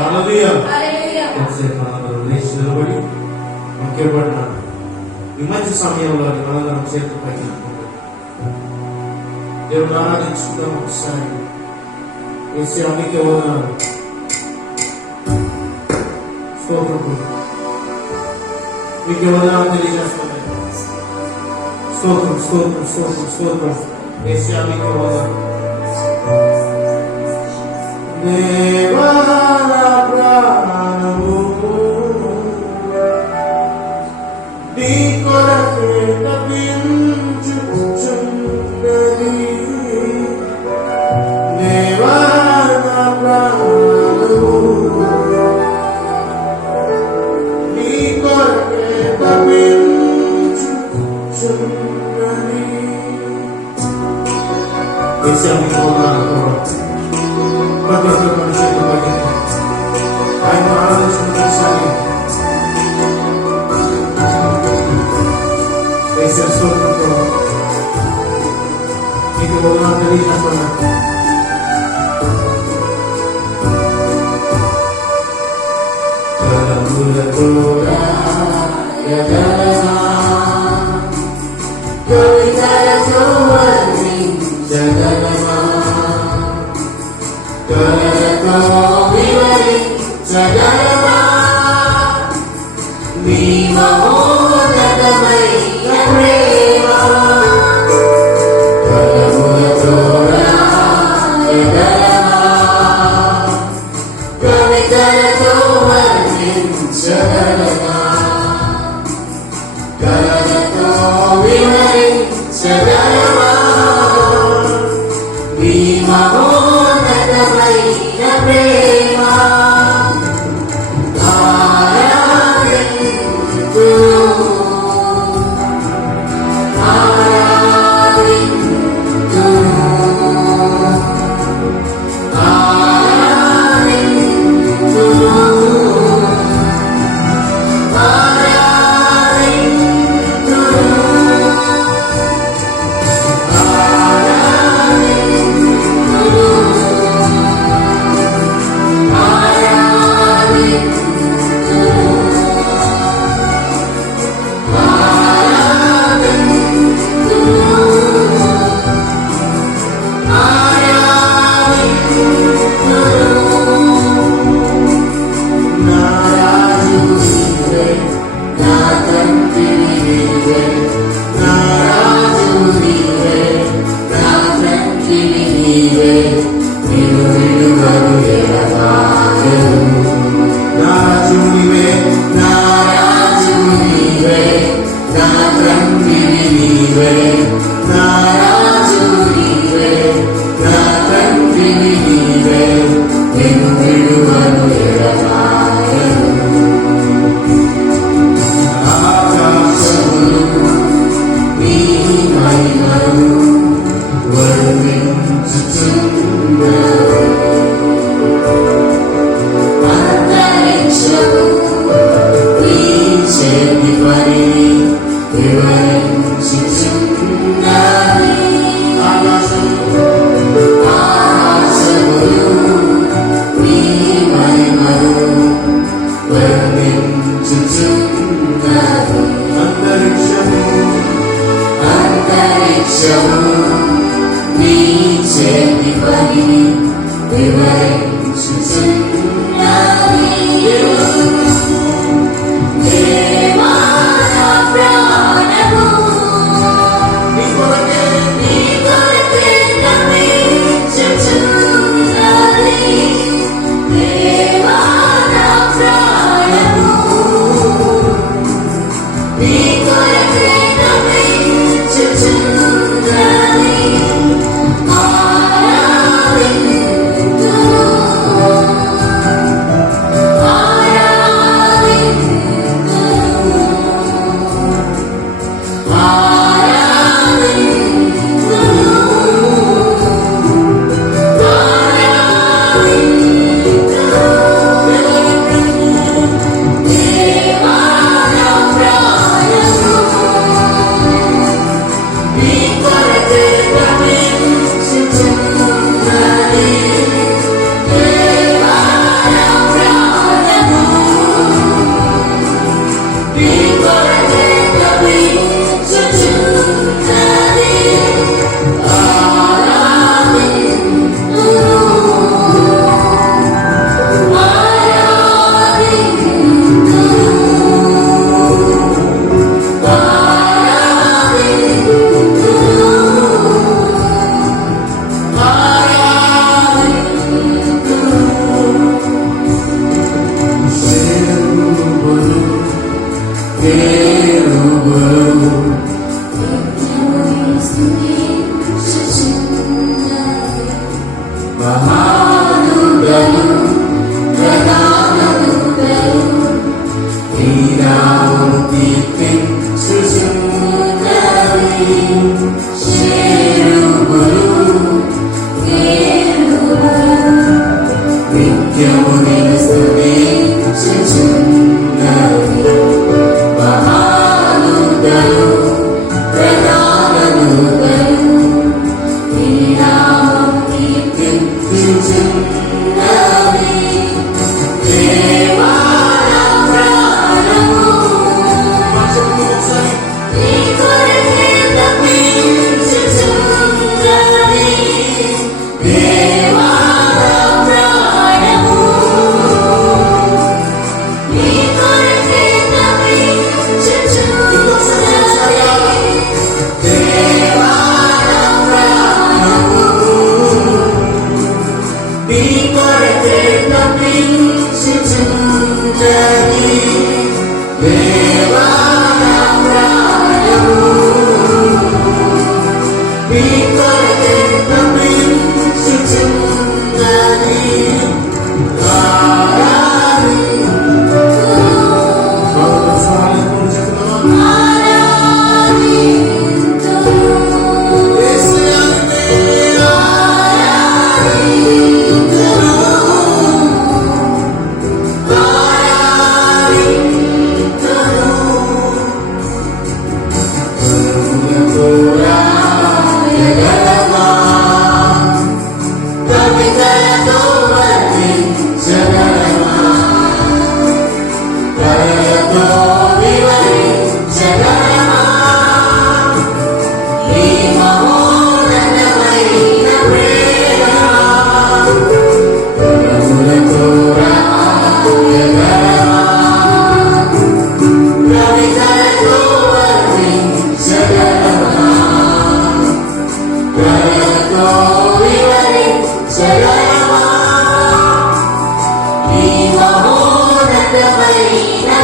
హల్లెలూయా. ఎంతసేపు మనందరం లేచి నిలబడి ముఖ్యపడినాడు ఈ మంచి సమయంలో మనందరం చేతులు పైకి దేవుని ఆరాధించుకుందాం. ఒకసారి యేసయ్యా నీకే వందనాలు, స్తోత్రం, నీకే వందనాలు తెలియజేస్తున్నాను. స్తోత్రం స్తోత్రం స్తోత్రం స్తోత్రం. యేసయ్యా నీకే వందనాలు. దేవా నా ప్రాణము నీ కొరకే తప్పించుచున్నది. దేవా నా ప్రాణము నీ కొరకే తప్పించుచున్నది. యేసయ్యా నీకే వందనాలు. ప్రతి ఒక్క మనుషులకు బట్టి ఆయన ఆరాధించుకుని స్తోత్రంతో నీకు వందనాలు తెలియజేస్తున్నాను.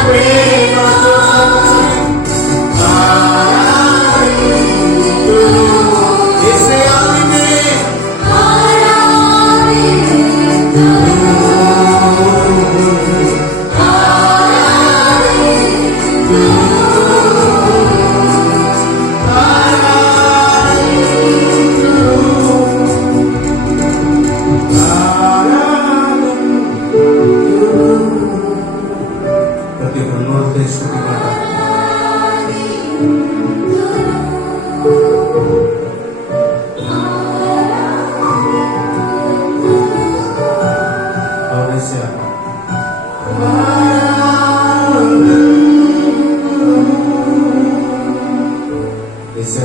ప్రేమతో ప్రతి ఒక్క నోరు తెలుసుకునే మాట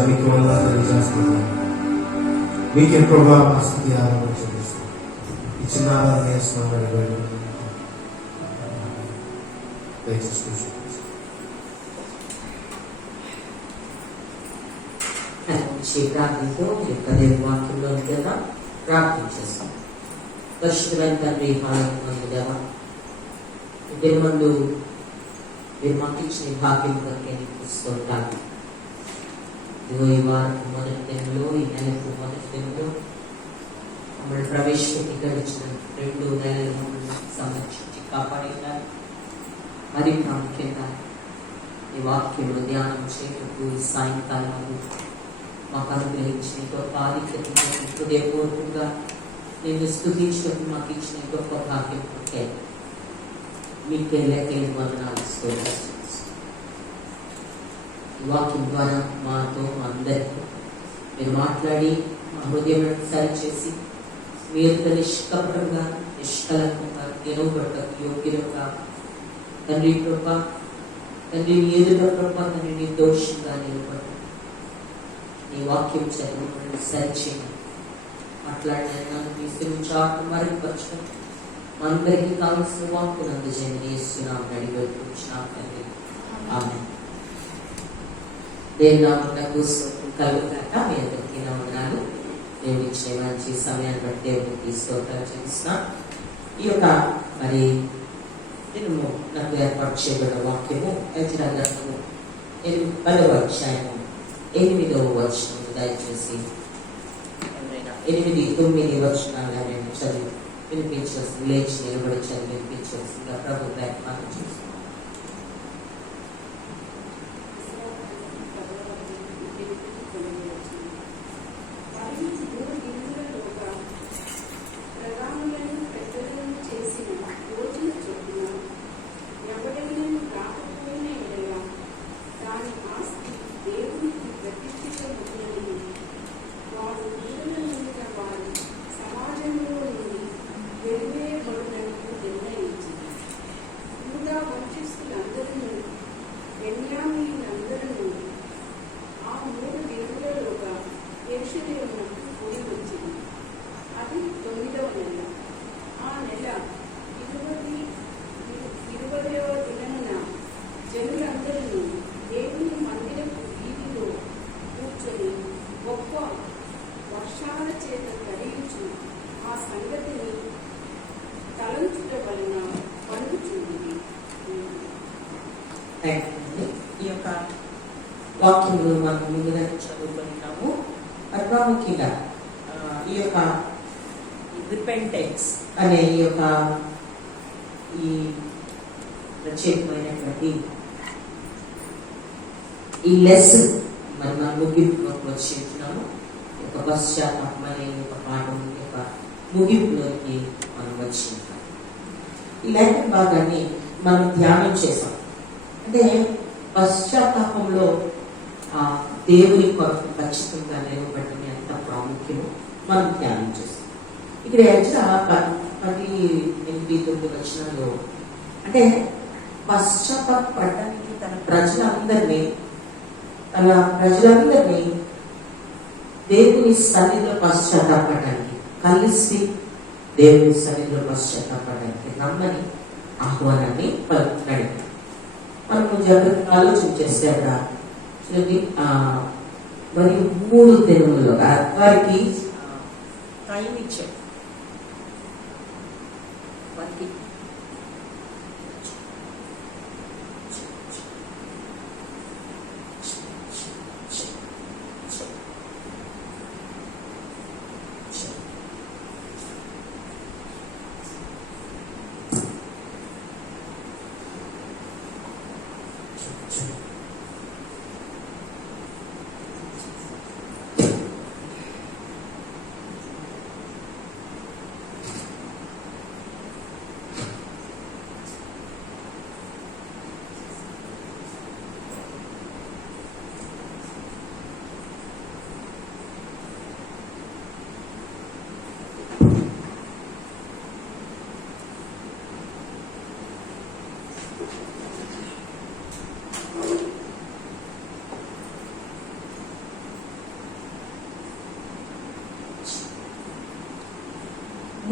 మీకు తెలియజేస్తున్నాను. మీకే ప్రభావం స్థితి ఆరాధన చూపిస్తాం. ఈ చిన్న ఆరాధన చేస్తున్నామని ప్రార్థనతో యొక్క దేవుని వాక్యంలో కదా ప్రార్థన చేస్తాం. పరిశుద్ధమైన తండ్రి దేవా, దేవుళ్ళు మీరు మాకు ఇచ్చిన భాగ్యం కొరకే తీసుకుంటాను. ఇదిగో ఈ వారం మొదటి నెలలో, ఈ నెలకు మొదటి నెలలో మమ్మల్ని ప్రవేశపెట్టి గడిచిన 2 నెలలు సంరక్షించి కాపాడినారు. మరి ప్రాముఖ్యంగా ఈ వాక్యంలో ధ్యానం చేయటకు ఈ సాయంకాలాలు మాకు అనుగ్రహించిన గొప్ప ఆధిక్యతను హృదయపూర్వకంగా నేను స్తుతించటకు మాకు ఇచ్చిన గొప్ప భాగ్యం కొరకే మీకే లెక్కలేని వందనాలు స్తోత్రాలు. ఈ వాక్యం ద్వారా మాతో మా అందరికీ మీరు మాట్లాడి మా హృదయం సరిచేసి మీరు నిష్కపటంగా నిష్కలంకంగా నిలవబడటకు యోగ్యులుగా తండ్రి కృప, తండ్రి ఎదుట కృప, తండ్రి నిర్దోషంగా నిలబడి నీ వాక్యం చదువు సరిచేయండి. మాట్లాడిన తీసుకుని చాటు మరుగుపరచడం మా అందరికీ కావాల్సిన వాక్కును అందజేయమని ఇస్తున్నాం. అడిగిస్తున్నాం తండ్రి. ఆమేన్. దేవుని నామమునకు స్తోత్రం కలుగుగాక. మీ అందరికీ నా వందనాలు. దేవుని ఇచ్చే మంచి సమయాన్ని బట్టి దేవునికి స్తోత్రాలు చెల్లిస్తున్నాం. ఈ యొక్క మరి నేను నాకు ఏర్పాటు చేయబడిన వాక్యము యెజ్రా గ్రంథము 10వ అధ్యాయము 8వ వచనం. దయచేసి 8, 9 వచనాలు నేను చదివి వినిపించవలసి, లేచి నిలబడి చదివి వినిపించవలసిందిగా ప్రభు ప్రయత్నం చేస్తున్నాను. ఈ యొక్క వాక్యములు మనం ముందుగా చదువుకుంటున్నాము. ప్రాముఖ్యంగా ఈ యొక్క రిపెంటెన్స్ అనే ఈ యొక్క ఈ ప్రత్యేకమైనటువంటి ఈ లెసన్ మరి మనం ముగింపులోకి వచ్చింటున్నాము. ఈ యొక్క పశ్చాత్తాపం అనే ఒక పాఠం యొక్క ముగింపులోకి మనం వచ్చింటాం. ఈ లేఖన భాగాన్ని మనం ధ్యానం చేసాం. అంటే పశ్చాత్తాపంలో దేవుని కొరకు ఖచ్చితంగా నిలబడటం ఎంత ప్రాముఖ్యమో మనం ధ్యానం చేస్తాం. ఇక్కడ యెజ్రా 10:8-9 వచనంలో అంటే పశ్చాత్తాపడడానికి తన ప్రజలందరినీ దేవుని సన్నిధిలో పశ్చాత్తాపడడానికి, కలిసి దేవుని సన్నిధిలో పశ్చాత్తాపడడానికి రమ్మని ఆహ్వానాన్ని పలుకుతున్నాడు. మనము జాగ్రత్తగా ఆలోచన చేస్తే అక్కడ మరి 3 దినములలో వారికి టైం ఇచ్చాడు. వారికి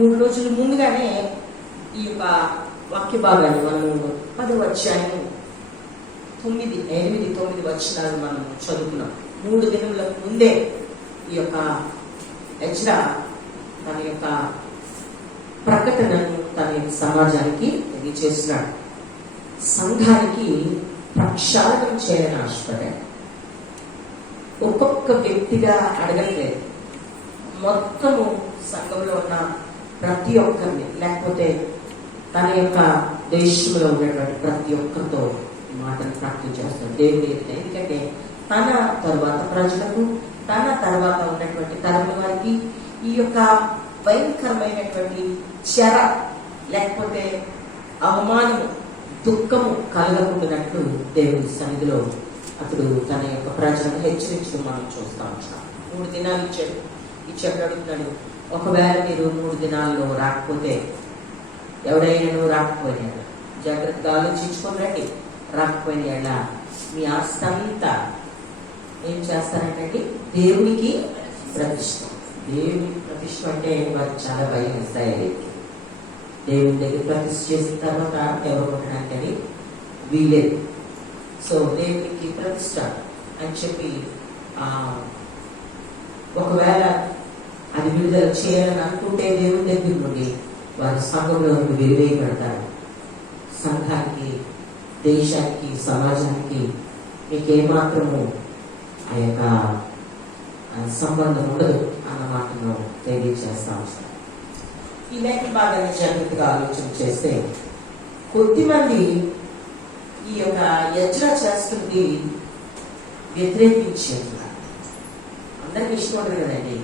3 రోజుల ముందుగానే ఈ యొక్క వాక్య భాగాన్ని మనము 10వ అధ్యాయం 9, 8, 9 వచనాలు మనం చదువుకున్నాం. 3 దినములకు ముందే ఈ యొక్క ఎజ్రా తన యొక్క ప్రకటనను తన యొక్క సమాజానికి తెలియజేస్తున్నాడు. సంఘానికి ప్రక్షాళన చేయాలని ఆశపడ్డాడు. ఒక్కొక్క వ్యక్తిగా అడగట్లేదు, మొత్తము సంఘంలో ఉన్న ప్రతి ఒక్కరిని, లేకపోతే తన యొక్క దేశంలో ఉన్నటువంటి ప్రతి ఒక్కరితో మాటలు ప్రార్థన చేస్తాడు దేవుని ఎదుట. ఎందుకంటే తన తర్వాత ప్రజలకు, తన తర్వాత ఉన్నటువంటి తరముల వారికి ఈ యొక్క భయంకరమైనటువంటి చెర లేకపోతే అవమానము, దుఃఖము కలగకుండానట్లు దేవుని సన్నిధిలో అతడు తన యొక్క ప్రజలను హెచ్చరించడం మనం చూస్తా ఉంటాం. 3 దినాలు ఇచ్చాడు అడుగుతున్నాడు. ఒకవేళ మీరు 3 దినాల్లో రాకపోతే, ఎవడైనా రాకపోయినా జాగ్రత్తగా ఆలోచించుకొని రండి. రాకపోయినా మీ ఆస్తి అంతా ఏం చేస్తారంటే దేవునికి ప్రతిష్ట. దేవునికి ప్రతిష్ట అంటే వారికి చాలా భయం ఇస్తాయి. దేవుని దగ్గర ప్రతిష్ట చేసిన తర్వాత ఎవరు ఉండడానికి అని వీలేదు. సో దేవునికి ప్రతిష్ట అని చెప్పి ఒకవేళ అది విడుదల చేయాలని అనుకుంటే దేవుని దగ్గర నుండి వారి సంఘంలో వెలివేయబడతారు. సంఘానికి, దేశానికి, సమాజానికి మీకేమాత్రము ఆ యొక్క సంబంధం ఉండదు అన్న మాటను తెలియజేస్తాం. ఈ లేఖ భాగాన్ని జాగ్రత్తగా ఆలోచన చేస్తే కొద్దిమంది ఈ యొక్క ఎజ్రా చేస్తుంది వ్యతిరేకించేది. అందరికి ఇష్టం ఉండదు కదండి.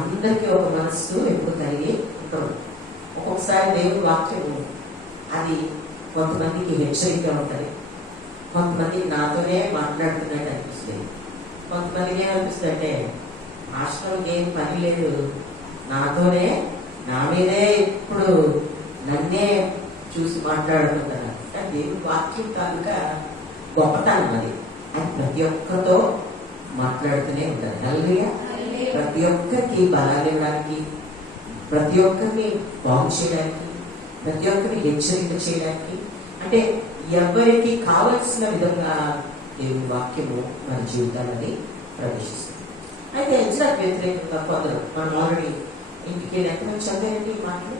అందరికీ ఒక మనస్సు ఎప్పుడు కలిగి ఉంటారు. ఒక్కొక్కసారి దేవుని వాక్యము అది కొంతమందికి హెచ్చరికగా ఉంటుంది, కొంతమందికి నాతోనే మాట్లాడుతున్నట్టు అనిపిస్తుంది. కొంతమందికి ఏమనిపిస్తుంది అంటే రాష్ట్రానికి ఏం పని లేదు, నాతోనే, నా మీదే ఇప్పుడు నన్నే చూసి మాట్లాడుతుంటారు. దేవుని వాక్యం తాలూకా గొప్పతనం అది. అది ప్రతి ఒక్కరితో మాట్లాడుతూనే ఉంటారు. హల్లెలూయా. ప్రతి ఒక్కరికి బలాలు ఇవ్వడానికి, ప్రతి ఒక్కరిని బాగు చేయడానికి, ప్రతి ఒక్కరిని హెచ్చరిక చేయడానికి, అంటే ఎవరికి కావలసిన విధంగా దేవుని వాక్యము మన జీవితాలని ప్రవేశిస్తుంది. అయితే ఎజ్రాకు వ్యతిరేకంగా కొందరు, మనం ఆల్రెడీ ఇంటికి ఎక్కడి నుంచి చదివేయండి మాటలు,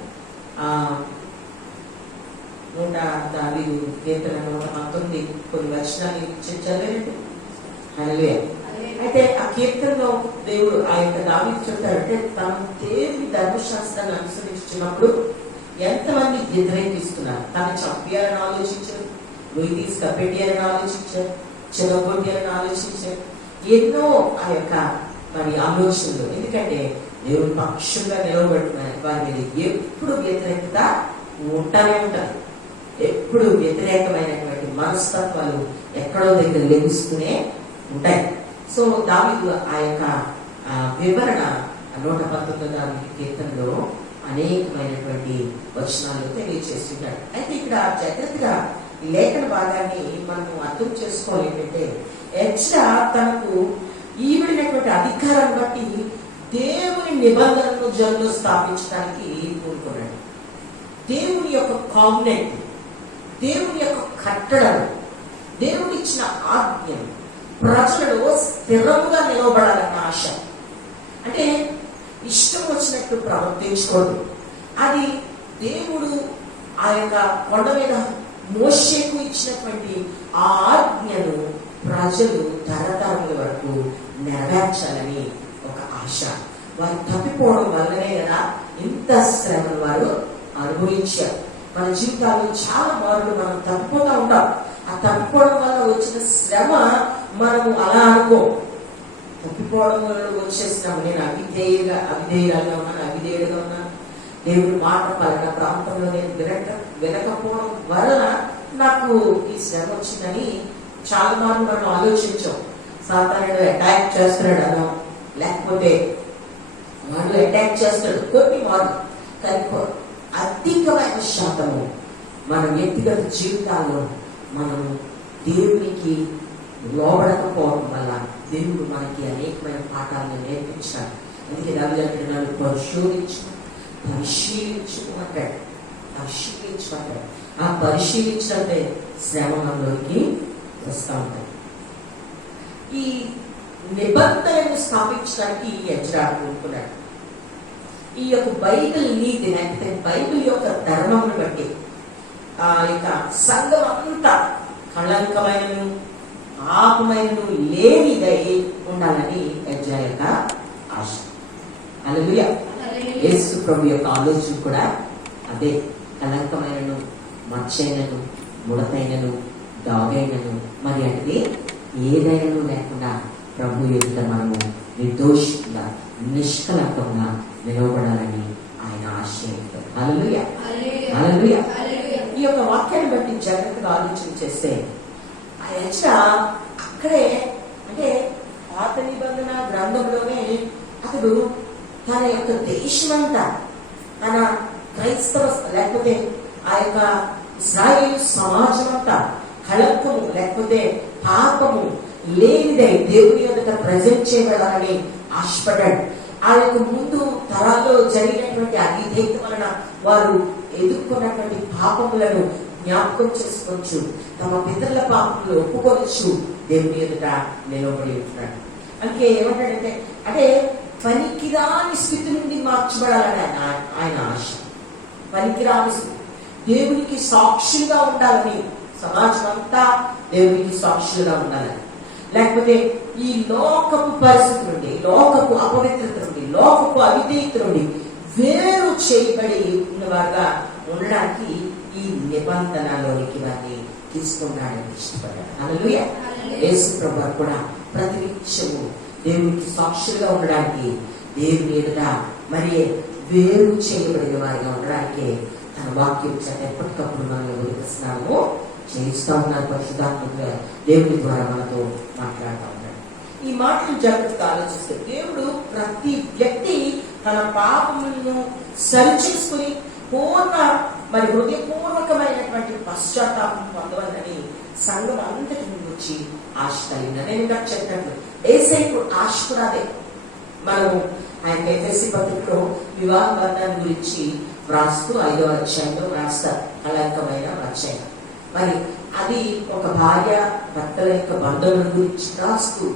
100 కీర్తన 119 కొన్ని వచనాలు చదివేయండి. హల్లెలూయా. అయితే ఆ కీర్తనలో దేవుడు ఆ యొక్క దావీదు చెప్తారంటే తను దేవుని ధర్మశాస్త్రాన్ని అనుసరించినప్పుడు ఎంతమంది వ్యతిరేకిస్తున్నారు. తను చంపేయాలని ఆలోచించారు, నువ్వు తీసుకపెట్టాలని ఆలోచించారు, చెదగొట్టాలని ఆలోచించారు. ఎన్నో ఆ యొక్క మరి ఆలోచనలు. ఎందుకంటే దేవుని పక్షంగా నిలబడుతున్న వారి మీద ఎప్పుడు వ్యతిరేకత ఉంటానే ఉంటారు. ఎప్పుడు వ్యతిరేకమైనటువంటి మనస్తత్వాలు ఎక్కడో దగ్గర లెగుస్తూనే ఉంటాయి. సో దావీదు ఆ యొక్క వివరణ 119వ కీర్తనలో అనేకమైనటువంటి వచనాలు తెలియజేస్తున్నాడు. అయితే ఇక్కడ జాగ్రత్తగా ఈ లేఖన భాగాన్ని మనము అర్థం చేసుకోవాలి. ఏంటంటే ఎజ్రా తనకు ఈవిడినటువంటి అధికారాన్ని బట్టి దేవుని నిబంధనను జనులు స్థాపించడానికి కోరుకున్నాడు. దేవుని యొక్క కాంబినెంట్, దేవుని యొక్క కట్టడలు, దేవుని ఇచ్చిన ఆజ్ఞలు ప్రజలలో స్థిరముగా నిలవబడాలన్న ఆశ. అంటే ఇష్టం వచ్చినట్టు ప్రవర్తించకూడదు. అది దేవుడు ఆ యొక్క కొండ మీద మోషేకు ఇచ్చినటువంటి ఆ ఆజ్ఞను ప్రజలు తరతరముల వరకు నెరవేర్చాలని ఒక ఆశ. వారు తప్పిపోవడం వల్లనే కదా ఇంత శ్రమను వారు అనుభవించారు. మన జీవితాల్లో చాలా మార్లు మనం తప్పిపోతూ ఉంటాం. ఆ ఆ తప్పిపోవడం వల్ల వచ్చిన శ్రమ మనము అలా అనుకో. తప్పిపోవడం వల్ల వచ్చే శ్రమ, నేను అవిధేయులుగా ఉన్నాను, అవిధేయుడుగా ఉన్నాను, దేవుడి మాట పలానా ప్రాంతంలో నేను వినకపోవడం వలన నాకు ఈ శ్రమ వచ్చిందని చాలా మార్లు మనం ఆలోచించాం. సాతానుడు అటాక్ చేస్తున్నాడు అన్నాం, లేకపోతే వాడు అటాక్ చేస్తాడు కొన్ని మార్లు. కానీ అధికమైన శాతము మన వ్యక్తిగత జీవితాల్లో మనము దేవునికి లోబడకపోవడం వల్ల దేవుడు మనకి అనేకమైన పాఠాలను నేర్పించాడు. అందుకే రవిచంద్రుడు పరిశీలించుకుంటాడు. ఆ పరిశీలించే శ్రమంలోకి వస్తూ ఉంటాయి. ఈ నిబంధనను స్థాపించడానికి ఎజ్రా కోరుకున్నాడు. ఈ యొక్క బైబిల్ నీతి, లేకపోతే బైబిల్ యొక్క ధర్మమును బట్టి ఆ యొక్క సంఘం అంతా కళంకమైనను పాపమైనను లేనిదై ఉండాలని ఎజ్రా యొక్క ఆశ. హల్లెలూయా. యేసు ప్రభు యొక్క ఆలోచన కూడా అదే. కళంకమైనను, మచ్చైనను, ముడతైనను, దాగైనను మరి అది ఏదైనా లేకుండా ప్రభు ఎదుట మనము నిర్దోషంగా నిష్కలంకంగా నిలవబడాలని ఆయన ఆశయం. హల్లెలూయా. హల్లెలూయా. ఈ యొక్క వాక్యాన్ని బట్టి జాగ్రత్తగా ఆలోచన చేస్తే ఆ ఎజ్రా అక్కడే, అంటే పాత నిబంధన గ్రంథంలోనే అతడు తన యొక్క దేశమంతా, తన క్రైస్తవ లేకపోతే ఆ యొక్క ఇశ్రాయేలు సమాజం అంతా కళంకము లేకపోతే పాపము లేనిదై దేవుని ఎదుట ప్రజెంట్ చేయబడాలని ఆశపడ్డాడు. ఆ యొక్క ముందు తరాల్లో జరిగినటువంటి అవిధేయత వలన వారు ఎదుర్కొన్నటువంటి పాపములను జ్ఞాపకం చేసుకోవచ్చు, తమ పితరుల పాపములు ఒప్పుకోవచ్చు, దేవుని ఎదుట నిలబడి ఉంటున్నాడు. అందుకే ఏమంటాడంటే, అంటే పనికిరాని స్థితి నుండి మార్చబడాలని ఆయన ఆశ. పనికిరాని స్థితి, దేవునికి సాక్షులుగా ఉండాలని, సమాజం అంతా దేవునికి సాక్షులుగా ఉండాలని, లేకపోతే ఈ లోకపు పరిస్థితి నుండి, లోకపు అపవిత్రత నుండి, లోకపు అవిధేయత నుండి వేరు చేయబడి ఉన్నవారుగా ఉండడానికి ఈ నిబంధనలోనికి వారిని తీసుకున్నాడని ఇష్టపడ్డాడు. హల్లెలూయా. యేసు ప్రభువు కూడా ప్రతి నిత్యము దేవునికి సాక్షులుగా ఉండడానికి, దేవుని ఎదుట మరి వేరు చేయబడిన వారిగా ఉండడానికి తన వాక్యం చేత ఎప్పటికప్పుడు మనం వివరిస్తున్నాము చేయిస్తా ఉన్నారు. పరిశుద్ధాత్మ దేవుని ద్వారా మనతో మాట్లాడుతూ ఉన్నాడు. ఈ మాటలు జాగ్రత్తగా ఆలోచిస్తే దేవుడు ప్రతి వ్యక్తి తన పాపములను సరిచేసుకుని మరి హృదయపూర్వకమైనటువంటి పశ్చాత్తాపం పొందవాలని సంఘం అంతటి ముందు వచ్చి ఆశ కలిగిన. నేను ఇంకా చెప్పినట్లు యేసయ్యకు ఆశ కూడా అదే. మనము ఆయన ఎఫెసీ పత్రికలో వివాహ బంధాన్ని గురించి వ్రాస్తూ 5వ అధ్యాయంలో వ్రాస్తారు. కళంకమైన అధ్యాయం. మరి అది ఒక భార్య భర్తల యొక్క బంధువుల గురించి రాస్తూ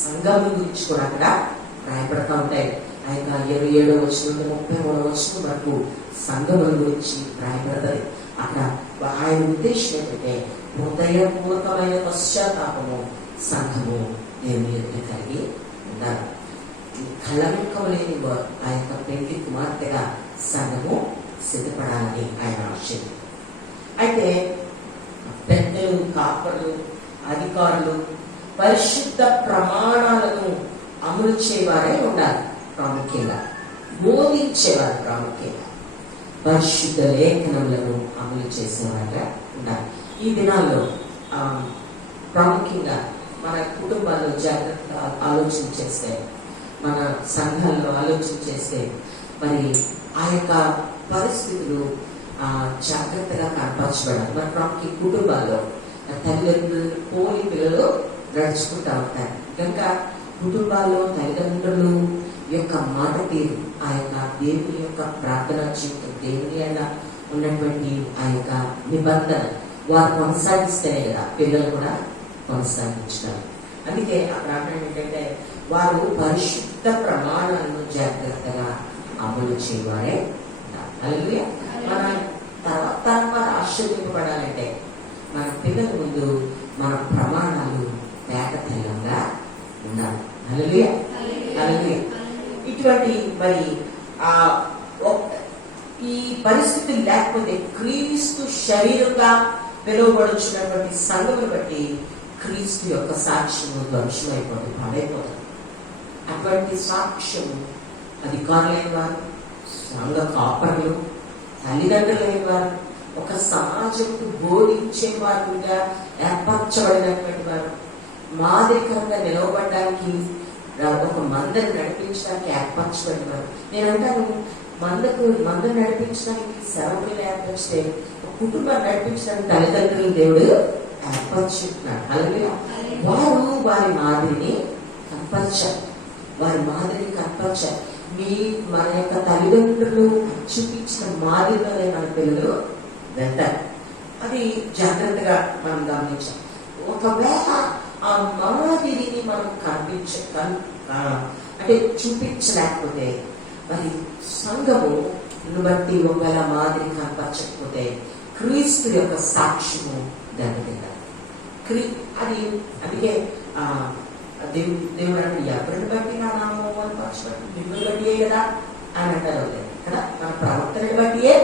సంఘం గురించి కూడా అక్కడ రాయబడతా ఉంటాయి. ఆయన 27వ వచనం 33వ వచనం వరకు సంఘముల గురించి రాయబడతాయి. అక్కడ ఆయన ఉద్దేశం ఏంటంటే హృదయపూర్వకమైన పశ్చాత్తాపము సంఘము దేవుని ఎదుట కలిగి ఉన్నారు. కళంకం లేని ఆ యొక్క పెళ్లి కుమార్తెగా సంఘము సిద్ధపడాలని ఆయన ఆశయం. అయితే పెద్దలు, కాపరులు, అధికారులు పరిశుద్ధ ప్రమాణాలను అమలు చేయవారే ఉండాలి. ప్రాముఖ్యంగా బోధించేవారు, ప్రాముఖ్యంగా పరిశుద్ధ లేఖనములను అమలు చేసేవారుగా ఉండాలి. ఈ దినాల్లో ప్రాముఖ్యంగా మన కుటుంబాల్లో జాగ్రత్తగా ఆలోచన చేస్తే, మన సంఘాల్లో ఆలోచన చేస్తే మరి ఆ యొక్క పరిస్థితులు జాగ్రత్తగా కనపరచబడాలి. మన ప్రాముఖ్య కుటుంబాల్లో తల్లిదండ్రులు పోలి పిల్లలు నడుచుకుంటూ ఉంటారు కనుక కుటుంబాల్లో తల్లిదండ్రులు యొక్క మాట తీరు, ఆ యొక్క దేవుని యొక్క ప్రార్థన జీవితం, దేవుని అన్న ఉన్నటువంటి ఆ యొక్క నిబంధన వారు కొనసాగిస్తేనే కదా పిల్లలు కూడా కొనసాగించారు. అందుకే ఆ ప్రార్థన ఏంటంటే వారు పరిశుద్ధ ప్రమాణాలను జాగ్రత్తగా అమలు చేయవారే. హల్లెలూయా. మన తర్వాత వారు ఆశ్చర్యపడాలంటే మన పిల్లల ముందు మన ప్రమాణాలు ఏకతల్యంగా ఉండాలి. హల్లెలూయా. హల్లెలూయా. ఇటువంటి మరి ఈ పరిస్థితి లేకపోతే క్రీస్తు శరీరంగా పిలువబడుచున్నటువంటి సంఘమును బట్టి క్రీస్తు యొక్క సాక్ష్యము ధ్వంసమైపోతుంది, పాడైపోతుంది. అటువంటి సాక్ష్యము అధికారులైన వారు, సంఘ కాపరులు, తల్లిదండ్రులైన వారు, ఒక సమాజంకు బోధించే వారుగా ఏర్పరచబడినటువంటి వారు, మాదిరికరంగా నిలవబడడానికి, ఒక మందను నడిపించడానికి ఏర్పరచబడిన వారు. నేను అంటాను, మందను నడిపించడానికి సేవకులు ఏర్పరిస్తే, ఒక కుటుంబాన్ని నడిపించడానికి తల్లిదండ్రులు దేవుడు ఏర్పరచుకుంటున్నాడు. అలాగే వారు వారి మాదిరిని కనపరచారు, మన యొక్క తల్లిదండ్రులు చూపించిన మాదిరిలోనే మన పిల్లలు వెళ్తారు. అది జాగ్రత్తగా మనం గమనించాం. ఒకవేళ ఆ మాదిరిని మనం అంటే చూపించలేకపోతే, మరి సంఘము బట్టి ఒకవేళ మాదిరి కనపరచకపోతే క్రీస్తు యొక్క సాక్ష్యము దెబ్బతింటారు. అది అందుకే దేవుడు అంటే ఎవరిని బట్టి నా నామం పరచబడి మిమ్మల్ని బట్టియే కదా అని అంటారు కదా. మన ప్రవర్తనని బట్టియే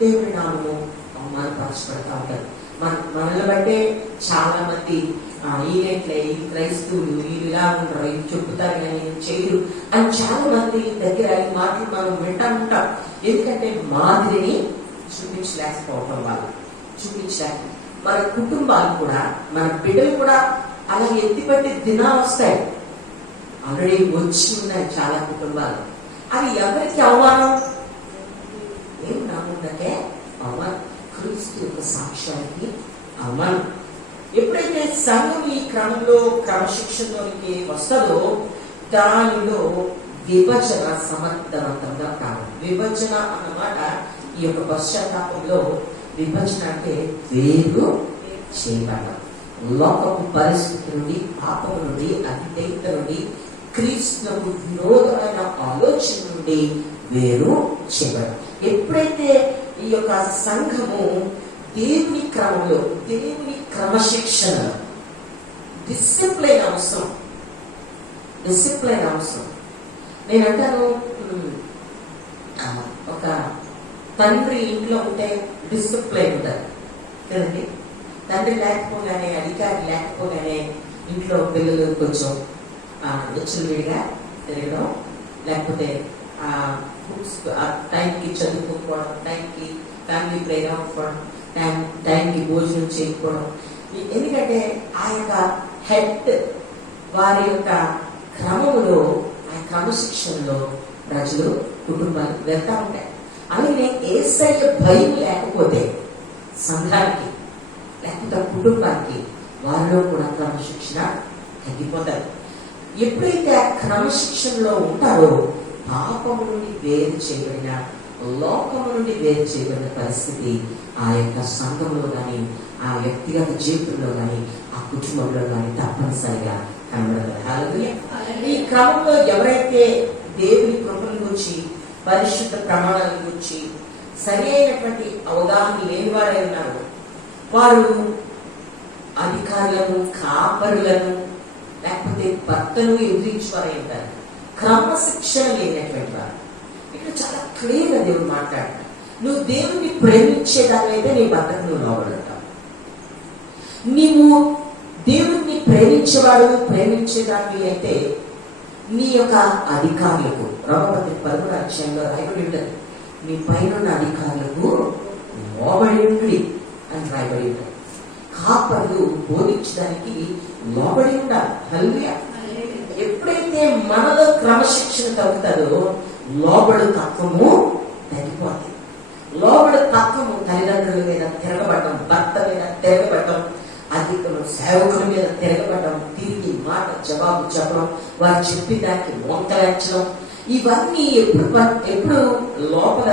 దేవుడి నామము అవమానపరచబడతా ఉంటారు. మనల్ని బట్టే చాలా మంది ఈయనట్లే, ఈ క్రైస్తవులు వీళ్ళు ఇలా ఉంటారు, ఇది చెప్పుతారు కానీ చేయరు అని చాలా మంది దగ్గర ఈ మాటలు మనం వింటా ఉంటాం. ఎందుకంటే మాదిరిని చూపించలేకపోవటం వల్ల మన కుటుంబాలు కూడా, మన బిడ్డలు కూడా అలా ఎత్తిపట్టి దినా వస్తాయి. ఆల్రెడీ వచ్చి ఉన్నాయి చాలా కుటుంబాలు. అది ఎవరికి అవమానం? ఏం నాముందకే అవమానం, క్రీస్తు యొక్క సాక్ష్యానికి అవమానం. ఎప్పుడైతే సంఘం ఈ క్రమంలో క్రమశిక్షణలోనికి వస్తుందో దానిలో విభజన సమర్థవంతంగా కావాలి. విభజన అన్నమాట ఈ యొక్క పశ్చాత్తాపంలో విభజన అంటే వేరు చేయబడడం. లోకపు పరిస్థితి నుండి, పాపం నుండి, అవిధేయత నుండి, క్రీస్తుకు విరోధమైన ఆలోచన నుండి వేరు చేయబడడం. ఎప్పుడైతే ఈ యొక్క సంఘము దేవుని క్రమంలో, దేవుని క్రమశిక్షణ, డిసిప్లైన్ అవసరం. నేను అంటాను, ఒక తండ్రి ఇంట్లో ఉంటే డిసిప్లైన్ ఉంటుంది కదండి. తండ్రి లేకపోగానే, అధికారి లేకపోగానే ఇంట్లో పిల్లలు కొంచెం విడిగా తిరగడం, లేకపోతే బుక్స్ టైంకి చదువుకోకపోవడం, టైంకి ఫ్యామిలీ ప్రేయర్ అవ్వడం, టైంకి భోజనం చేయకపోవడం. ఎందుకంటే ఆ యొక్క హెడ్ వారి యొక్క క్రమంలో, ఆ క్రమశిక్షణలో ప్రజలు, కుటుంబాలు వెళ్తా ఉంటాయి. అలాగే యేసయ్య భయం లేకపోతే సంఘానికి, లేకపోతే కుటుంబానికి, వారిలో కూడా క్రమశిక్షణ తగ్గిపోతారు. ఎప్పుడైతే ఆ క్రమశిక్షణలో ఉంటారో పాపము నుండి వేరు చేయబడిన, లోకము నుండి వేరు చేయబడిన పరిస్థితి ఆ యొక్క సంఘంలో కానీ, ఆ వ్యక్తిగత జీవితంలో కానీ, ఆ కుటుంబంలో కానీ తప్పనిసరిగా కనబడతారు. ఈ క్రమంలో ఎవరైతే దేవుని కృపల గురించి, పరిశుద్ధ ప్రమాణాల గురించి సరి అయినటువంటి అవగాహన లేని వారై ఉన్నారు, వారు అధికారులను, కాపరులను, లేకపోతే భర్తను ఎదిరించేవారై ఉంటారు. క్రమశిక్షణ లేనటువంటి వారు. ఇక్కడ చాలా క్లియర్ గా దేవుడు మాట్లాడతాడు. నువ్వు దేవుణ్ణి ప్రేమించేదానివైతే నీ భర్తకు నువ్వు లోబడతావు. నీవు దేవుణ్ణి ప్రేమించేదానివి అయితే నీ యొక్క అధికారులకు, రోమపత్రిక 11వ అధ్యాయంలో రాయబడి ఉంటుంది, నీ పైన అధికారులకు లోబడి ఉండి అని రాయబడి ఉంటుంది. కాపర్లు బోధించడానికి లోబడి ఉండాలి. హల్లెలూయా. ఎప్పుడైతే మనలో క్రమశిక్షణ తగ్గుతుందో లోబడు తత్వము తగ్గిపోతుంది. లోబడు తత్వము తల్లిదండ్రుల మీద తిరగబడటం, భర్త మీద తిరగబడటం, అధికులు సేవకుల మీద తిరగబడటం, తిరిగి మాట జవాబు చెప్పడం, వారు చెప్పిన దానికి వంకలంచడం, ఇవన్నీ ఎప్పుడు లోపల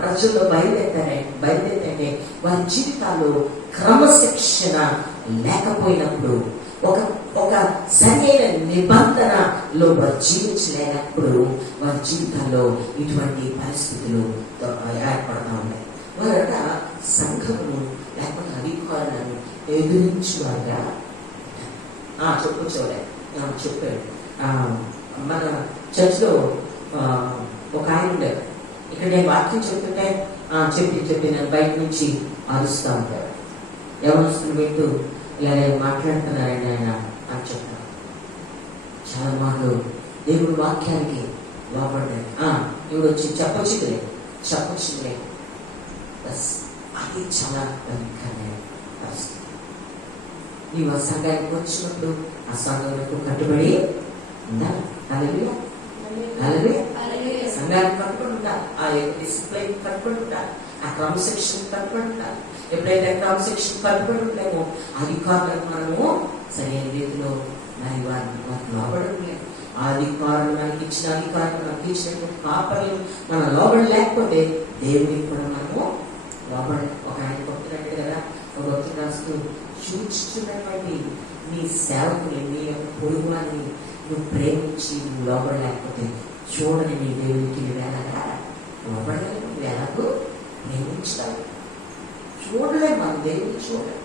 ప్రజల్లో బయలుదేరితే వారి జీవితాల్లో క్రమశిక్షణ లేకపోయినప్పుడు, ఒక సరైన నిబంధనలో వారు జీవించలేనప్పుడు వారి జీవితాల్లో ఇటువంటి పరిస్థితులు ఏర్పడతా ఉన్నాయి. వారట సంఘమును లేకపోతే అధికారులను ఎదిరించేవారుగా చెప్పాడు. మన చర్చ్లో ఒక ఆయన ఉండేది. ఇక్కడ నేను వాక్యం చెప్తుంటే చెప్పి నేను బయట నుంచి అరుస్తూ ఉంటాడు. యవనస్తులు వింటూ ఇలా మాట్లాడుతున్నారండి ఆయన అని చెప్తాను. చాలా మార్లు దేవుడి వాక్యానికి లోపడ్డాడు. ఇప్పుడు వచ్చి చెప్పొచ్చిందిలే బస్. అది చాలా భయంకరమైన పరిస్థితి. నీవు ఆ సంఘానికి వచ్చినప్పుడు ఆ సంఘంలో కట్టుబడి ఉండాలి. హల్లెలూయా, హల్లెలూయా. సంఘానికి కట్టుబడి ఉండాలి. ఆ యొక్క డిసిప్లైన్ కట్టుబడి ఉండాలి. ఆ క్రమశిక్షణ కట్టుబడి ఉండాలి. ఎప్పుడైతే క్రమశిక్షణ కట్టుబడి ఉంటామో అధికారులకు మనము సరైన రీతిలో మరి వారికి లోబడలేదు. ఆ అధికారులు మనకి ఇచ్చిన అధికారులు మనకి ఇచ్చినటువంటి కాపర్లు మనం లోబడి లేకపోతే దేవునికి కూడా మనము లోబడ. ఒక ఆయన కొడుతున్నట్టు కదా, ఒక భక్తుడు రాస్తూ చూచుతున్నటువంటి నీ సేవకుని, నీ యొక్క పొరుగుని నువ్వు ప్రేమించి నువ్వు లోబడలేకపోతే చూడని నీ దేవునికి నువ్వు ఎలాగా లోబడలేదు, నువ్వు ఎలాగో ప్రేమించాలి. చూడలేము మన దేవుని చూడలేము.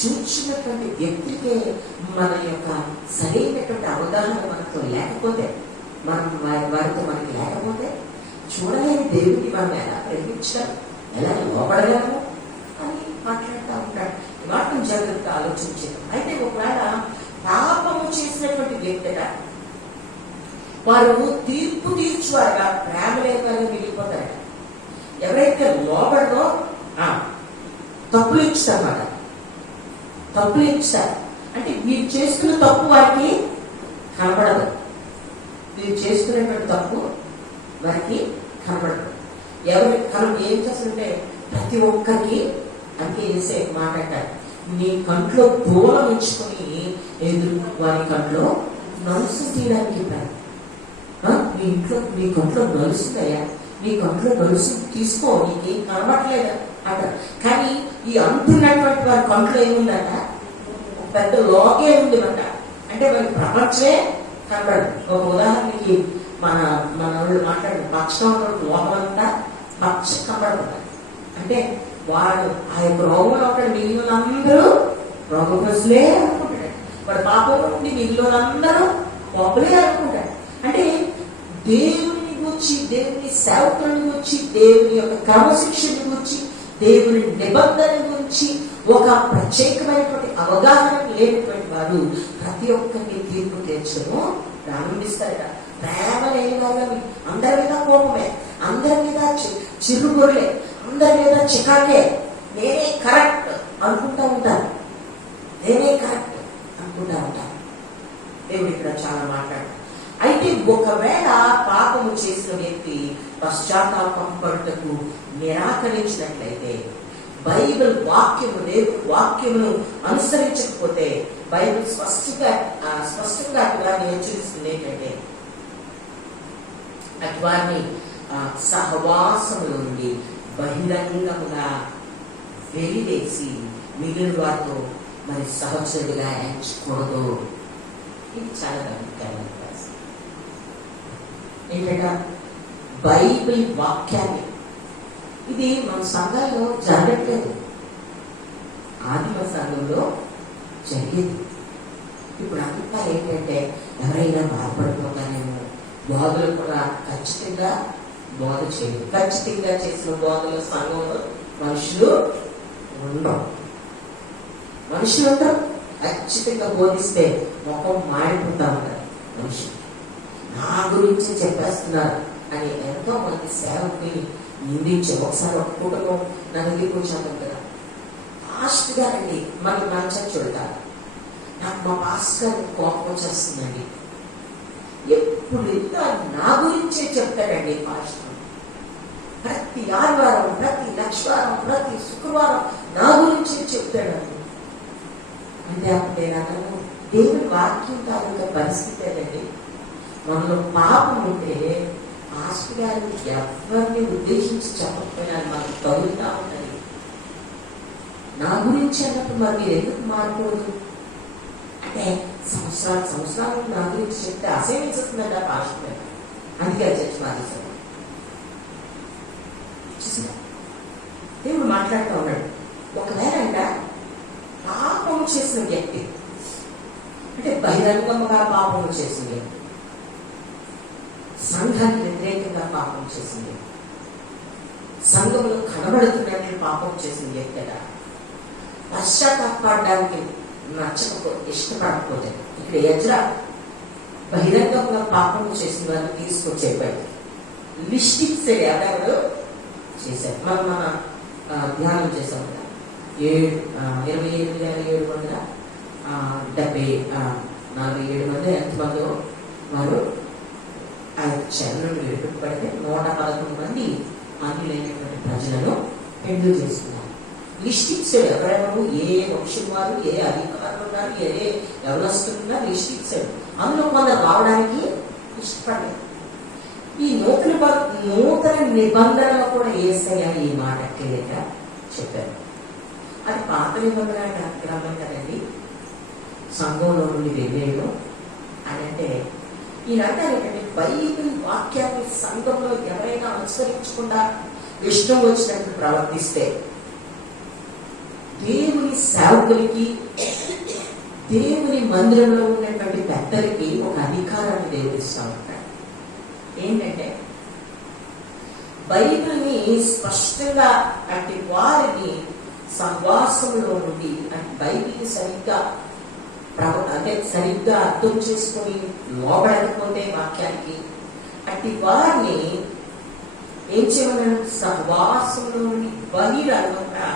చూచినటువంటి వ్యక్తికే మన యొక్క సరైనటువంటి అవగాహన మనతో లేకపోతే, మనం వారితో మనకి లేకపోతే చూడలేని దేవుడిని మనం ఎలా ప్రేమించాలి, ఎలా లోపడగలము అని మాట్లాడుతూ ఉంటాడు. ఈ మాటను జాగ్రత్తగా ఆలోచించారు. అయితే ఒకవేళ పాపము చేసినటువంటి వ్యక్తిట వారు తీర్పు తీర్చువారుగా ప్రేమ లేకుండా మిగిలిపోతారట. ఎవరైతే లోబడదో తప్పులు ఇచ్చుతారన్నమాట. తప్పులు ఇచ్చారు అంటే వీరు చేసుకున్న తప్పు వారికి కనబడదు. వీరు చేసుకునేటువంటి తప్పు వారికి కనబడదు. ఏం చేస్తుంటే ప్రతి ఒక్కరికి అంటే వేసే మాట్లాడారు. నీ కంట్లో దూలం ఉంచుకొని ఎదురు వారి కంట్లో నలుసు తీయడానికి నీ కంట్లో నలుస్తుందయ్యా, నీ కంట్లో నలుసు తీసుకో, నీకేం కనబడలేదా అంటారు. కానీ ఈ అంటున్నటువంటి వారి కంట్లో ఏముందట, పెద్ద లోకే ఉందన్నమాట. అంటే వారికి ప్రపంచమే కనబడదు. ఒక ఉదాహరణకి మన వాళ్ళు మాట్లాడిన పక్షం లోపం అంతా పక్ష కనబడదు. అంటే వాడు ఆ యొక్క రోగంలో ఒకటి మిగిలినందరూ రోగగ్రస్తులే అనుకుంటాడు. వాడు పాపంలో ఉండి మిగిలినందరూ పాపులే అనుకుంటాడు. అంటే దేవుని గురించి, దేవుని సేవకులను గురించి, దేవుని యొక్క క్రమశిక్షణ గురించి, దేవుని నిబంధన గురించి ఒక ప్రత్యేకమైనటువంటి అవగాహన లేనటువంటి వారు ప్రతి ఒక్కరిని తీర్పు తీర్చడం ప్రారంభిస్తారట. ప్రేమ లేని వారు అందరి మీద కోపమే, అందరి మీద చిరుగొర్లే, అందరి మీద చికాకే, నేనే కరెక్ట్ అనుకుంటా ఉంటారు. నేనే కరెక్ట్ అనుకుంటా ఉంటారు. దేవుడు ఇక్కడ చాలా మాట్లాడు. అయితే ఒకవేళ పాపము చేసిన వ్యక్తి పశ్చాత్తాపం పడుటకు నిరాకరించినట్లయితే, బైబిల్ వాక్యము, దేవుని వాక్యమును అనుసరించకపోతే బైబిల్ స్పష్టంగా అటువారిని హెచ్చరిస్తుంది ఏంటంటే, అటువారిని సహవాసముల నుండి బహిరంగముగా వెలివేసి మిగిలిన వారితో మరి సహచరుడిగా ఎంచకూడదు. ఇది చాలా గంభీరమైన పరిస్థితి. ఏంటంటే బైబిల్ వాక్యాన్ని ఇది మన సంఘాల్లో జరగట్లేదు. ఆదిమ సంఘంలో జరిగేది. ఇప్పుడు అంతా ఏంటంటే ఎవరైనా బాధపడిపోతానేమో, బోధలు కూడా ఖచ్చితంగా బోధ చేయరు. ఖచ్చితంగా చేసిన బోధలు సంఘంలో మనుషులు ఉండరు. ఖచ్చితంగా బోధిస్తే ముఖం మారిపోతా ఉంటారు మనుషులు. నా గురించి చెప్పేస్తున్నారు అని ఎంతో మంది సేవకుని నిందించే. ఒకసారి ఒక కుటుంబం నా దగ్గరికి వచ్చాను కదా, పాస్ట్ గారండి మనం మంచిగా చూడతారు. నాకు మా పాస్ట్ గారికి కోపం వచ్చేస్తుందండి. ఎప్పుడు ఇంకా నా గురించే చెప్తాడండి పాస్ట్. ప్రతి ఆదివారం, ప్రతి లక్షవారం, ప్రతి శుక్రవారం నా గురించే చెప్తాడండి. అంటే అప్పుడే నాకు దేవుని వాక్యం తాలూకా పరిస్థితి ఏంటండి, మనలో పాపం ఉంటే పాస్టర్ గారు ఎవరిని ఉద్దేశించి చెప్పకపోయినా మనకు తగులుతా ఉంటుంది. నా గురించి అన్నప్పుడు మరి మీరు ఎందుకు మారకూడదు అంటే, సంవత్సరాలు నా గురించి చెప్తే అసేమించుతుందంట పాస్టర్ గారు. అందుకే చర్చ మానేశారు. దేవుడు మాట్లాడుతూ ఉన్నాడు. ఒకవేళ పాపం చేసిన వ్యక్తి అంటే బహిరంగంగా పాపం చేసింది, సంఘానికి వ్యతిరేకంగా పాపం చేసింది, సంఘంలో కనబడుతున్నట్లు పాపం చేసిన వ్యక్తి పశ్చాత్తాపడడానికి ఇష్టపడకపోతే ఇక్కడ ఎజ్రా బహిరంగంగా పాపం చేసిన వారిని తీసుకొచ్చే బయట లిస్ట్ ఇచ్చాడు. ఎవరెవరు చేశారు. మనం మన ధ్యానం చేసాం కదా 27,747 మంది ఎంతమందో వారు ఆ చరణం విడిపెట్టబడితే 111 మంది అన్యులైనటువంటి ప్రజలను పెళ్లి చేస్తున్నారు. లిస్ట్ ఇచ్చాడు. ఎవరెవరు ఏ వంశం వారు, ఏ అధికారులు ఉన్నారు, ఏ ఎవరస్తులు ఉన్నారు, లిస్ట్ ఇచ్చాడు. అందులో కొందరు రావడానికి ఇష్టపడలేదు. ఈ నూతన నిబంధనలో కూడా యేసయ్య ఈ మాట క్లియర్గా చెప్పారు. అది పాత నిబంధన గ్రంథం కదండి. సంఘంలో నుండి వెళ్ళేయడం అని అంటే ఈనాటి ఏంటంటే బైబిల్ వాక్యాన్ని సంఘంలో ఎవరైనా అనుసరించకుండా ఇష్టం వచ్చినట్టు ప్రవర్తిస్తే దేవుని సేవకులకి, దేవుని మందిరంలో ఉన్నటువంటి పెద్దలకి ఒక అధికారాన్ని దేవుడిస్తూ ఉంటాడు. ఏంటంటే బైబిల్ని స్పష్టంగా అంటే వారిని సహవాసంలో నుండి బైబిల్ని సరిగ్గా సరిగ్గా అర్థం చేసుకొని లోబడకపోతే వాక్యానికి అట్టి వారిని ఏం చేయమన్నాడు? సహవాసంలో నుండి బహిరంగంగా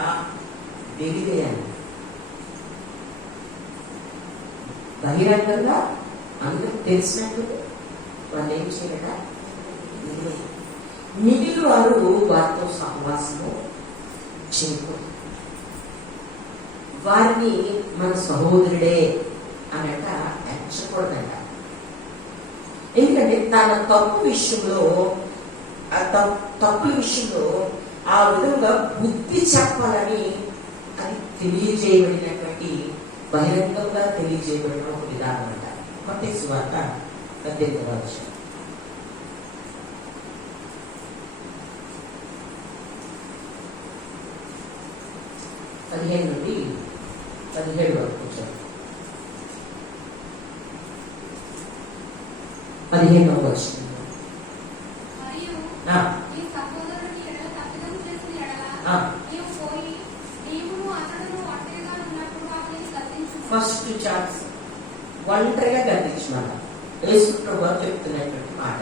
వెలివేయాలి. బహిరంగంగా అందరికి తెలిసినట్టు వాళ్ళు ఏం చేయలేక మిగిలిన వారు వారితో సహవాసము చేయకూడదు. వారిని మన సహోదరుడే అనట ఎంచకూడదంట. ఎందుకంటే తన తప్పుల విషయంలో ఆ విధంగా బుద్ధి చెప్పాలని అది తెలియజేయబడినటువంటి బహిరంగంగా తెలియజేయబడిన ఒక విధానం అంట. మత్తయి సువార్త 18వ అధ్యాయం 15 నుండి 17 వరకు వచ్చారు. 15వ వచనం ఫస్ట్ ఛాన్స్ ఒంటరిగా గర్దించమన్న యేసు ప్రభువు చెప్తున్నటువంటి మాట.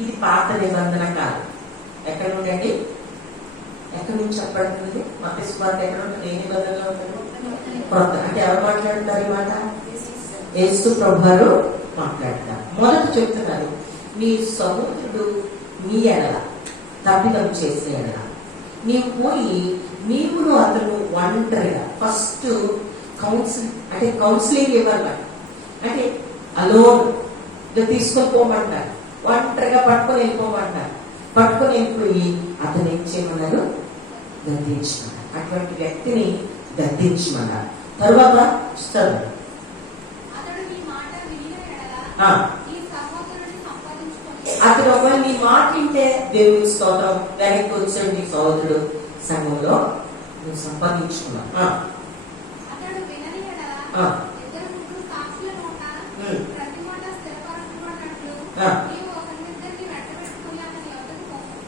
ఇది పాత నిబంధన కాదు. ఎక్కడ నుండి ఎక్కడి నుంచి చెప్పబడుతుంది? మత్తయి సువార్త ఎక్కడ ఉంటుంది? ఏ నిబంధనలో ఉంటుంది? కొత్త. అంటే ఎవరు మాట్లాడుతున్నారు ఈ మాట? యేసు ప్రభువు మాట్లాడతారు. మొదట చెప్తున్నారు, నీ సహోదరుడు నీ ఎడల తప్పిదం చేసే ఎడల నీవు పోయి నీవును అతను ఒంటరిగా ఫస్ట్ కౌన్సిలింగ్ ఇవ్వాలి. అంటే అలోన్ తీసుకొని పోమంటారు. ఒంటరిగా పట్టుకొని వెళ్ళిపోమంటారు. పట్టుకొని వెళ్ళిపోయి అతను ఏం చేయమన్నారు? గద్దించమన్నారు. అటువంటి వ్యక్తిని గద్దించమన్నారు. తరువాత అతను ఒకవేళ నీ మాట వింటే దేవుని స్తోత్రం, వెనక్కి వచ్చాడు నీ సహోదరుడు సంఘంలో నువ్వు సంపాదించుకున్నావు.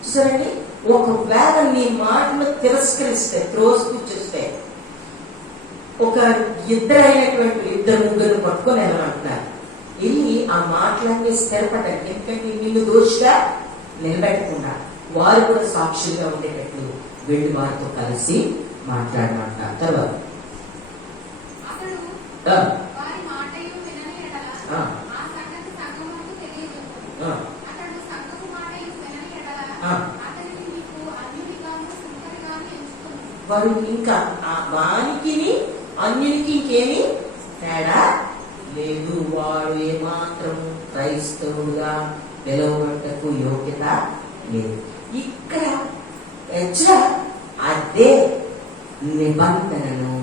చూసారండి, ఒకవేళ నీ మాటను తిరస్కరిస్తే, త్రోసిపుచ్చిస్తే ఒక ఇద్దరు ముగ్గురు పట్టుకొని వెళ్ళమంటున్నారు. వెళ్ళి ఆ మాటలన్నీ స్థిరపడ్డారు. ఎందుకంటే నిన్ను దోషిగా నిలబెట్టకుండా వారు కూడా సాక్షులుగా ఉండేటట్లు వెళ్ళి వారితో కలిసి మాట్లాడమంటారు. తర్వాత వారు ఇంకా వానికి అన్యునికి ఇంకేమి తేడా లేదు. వాడు ఏమాత్రం క్రైస్తవుడుగా పిలవటకు యోగ్యత లేదు. ఇక్కడ అదే నిబంధనను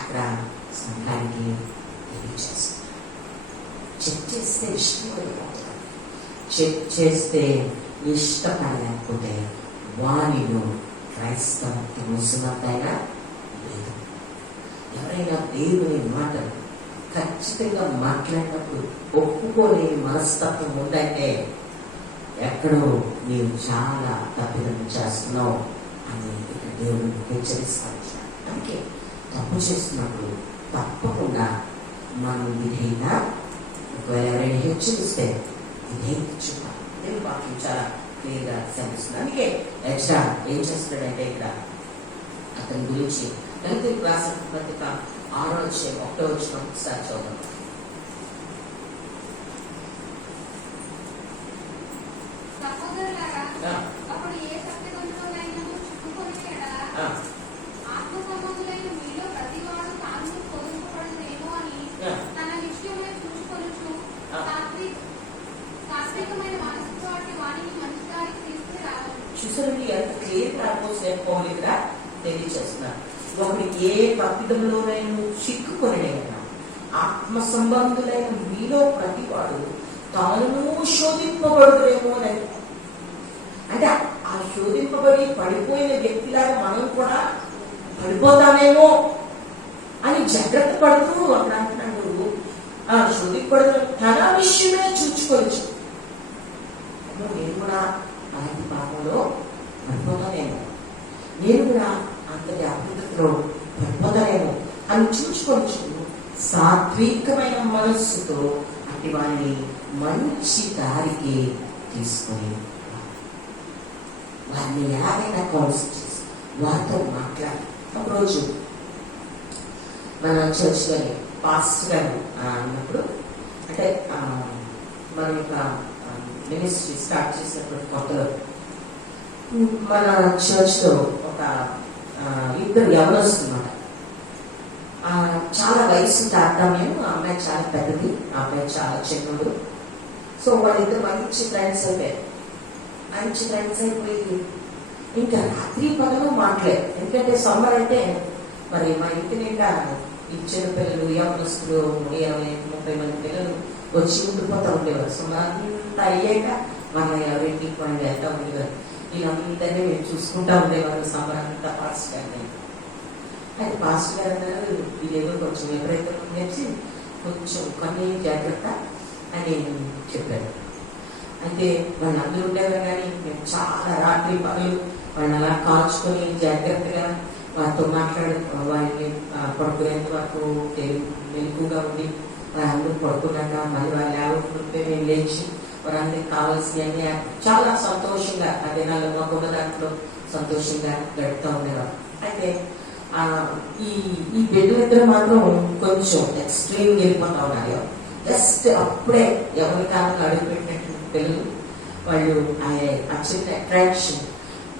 అక్కడ సంఘానికి తెలియజేస్తారు. చెక్ చేస్తే ఇష్టపడిపోతారు. చెక్ చేస్తే ఇష్టపడలేకపోతే వారిలో క్రైస్తవత్వం ముసుమతైనా లేదు. ఎవరైనా దేవుని మాటలు ఖచ్చితంగా మాట్లాడినప్పుడు ఒప్పుకోలేని మనస్తత్వం ఉందంటే ఎక్కడో నీవు చాలా తప్పిదం చేస్తున్నావు అని ఇక్కడ దేవుని హెచ్చరిస్తాను. అందుకే చేస్తున్నప్పుడు తప్పకుండా మనం విధేయంగా, ఒకవేళ ఎవరైనా హెచ్చరిస్తే విధేయంగా చూడాలి. దేవుని వాక్యం చాలా క్లియర్గా శ్రమిస్తుంది. అందుకే ఎజ్రా ఏం చేస్తున్నాడంటే ఇక్కడ అతని గురించి దళితులకు రాసిన పత్రిక 6వ అధ్యాయం 1వ వచనం ఒకసారి చూద్దాం. అప్పుడు ఏ సత్యవంతులైనను చిక్కుకొని ఎడల ఆత్మ సంబంధులైన మీలో ప్రతివాడు తాను శోధింపబడునేమో అని తన నిశ్చయమై చూసుకొనుచు సాత్వికమైన మనసుతో వాటి వాణిని మంచి దారికి తీసుకుని రావాలి. చూసారండి ఎంత క్లియర్ అపోజిట్ చెప్పాలి ఇక్కడ తెలియజేస్తున్నారు. ఒకటి ఏ తప్పిదంలోనైనా చిక్కుకొని ఆత్మ సంబంధులైన మీలో ప్రతివాడు తాను శోధింపబడుతురేమో అని. అంటే ఆ శోధింపబడి పడిపోయిన వ్యక్తిలాగా మనం కూడా పడిపోతామేమో అని జాగ్రత్త పడుతూ అక్కడ అంటున్నాడు. ఆ శోధింపబడుతున్న తన విషయమే చూచుకోవచ్చు. నేను కూడా అలాంటి పాపంలో పడిపోతానేమో, నేను కూడా అంతటి అభివృద్ధిలో పడిపోతానేమో అని చూచుకోవచ్చు. సాత్వికమైన మనస్సుతో అట్టి వారిని మంచి దారికి తీసుకొని వారిని ఎలాగైనా కౌన్సిల్ చేసి వారితో మాట్లాడి. ఒకరోజు మన చర్చ్లోని పాస్టర్ గారు అన్నప్పుడు, అంటే మన యొక్క మినిస్ట్రీ స్టార్ట్ చేసినప్పుడు కొత్తలో మన చర్చ్లో ఒక ఇద్దరు యవనస్తున్నమాట. చాలా వయసు తాతామేమో, ఆ అమ్మాయి చాలా పెద్దది, ఆ అమ్మాయి చాలా చిన్నడు. సో వాళ్ళిద్దరు మంచి ఫ్రెండ్స్ అయిపోయారు. మంచి ఫ్రెండ్స్ అయిపోయి ఇంకా రాత్రి పగలు మాట్లాడారు. ఎందుకంటే సమ్మర్ అంటే మరి మా ఇంటి నిండా ఈ చిన్న పిల్లలు, యవనస్తులు 20-30 మంది పిల్లలు వచ్చి ఉండిపోతూ ఉండేవారు. సో అంతా అయ్యాక మన ఎవరింటికి పని వెళ్తూ ఉండేవారు. వీళ్ళందరినీ మేము చూసుకుంటా ఉండేవారు సమ్మర్ అంతా. పాస్టర్ గారిని అయితే పాస్టర్ గారు అన్నారు, వీళ్ళేదో కొంచెం ఎప్పుడైతే నేర్చి కొంచెం కొన్ని జాగ్రత్త అని చెప్పారు. అయితే వాళ్ళందరూ ఉండేవారు కానీ మేము చాలా రాత్రి పగలు వాళ్ళని అలా కాల్చుకొని జాగ్రత్తగా వారితో మాట్లాడి వారిని పడుకునేంత వరకు మెలుగుగా ఉండి వాళ్ళందరూ పడుకున్నాక మళ్ళీ వాళ్ళు లేకపోతే మేము లేచి వారందరికి కావాల్సినవన్నీ చాలా సంతోషంగా ఆ దినాల్లో మాకున్న దాంట్లో సంతోషంగా గడుపుతూ ఉండేవారు. అయితే ఈ బిడ్డలిద్దరు మాత్రం కొంచెం ఎక్స్ట్రీమ్ వెళ్ళిపోతా ఉన్నారు. జస్ట్ అప్పుడే ఎవరి కాలంలో అడుగుపెట్టినట్టు పిల్లలు వాళ్ళు ఆ చిన్న అట్రాక్షన్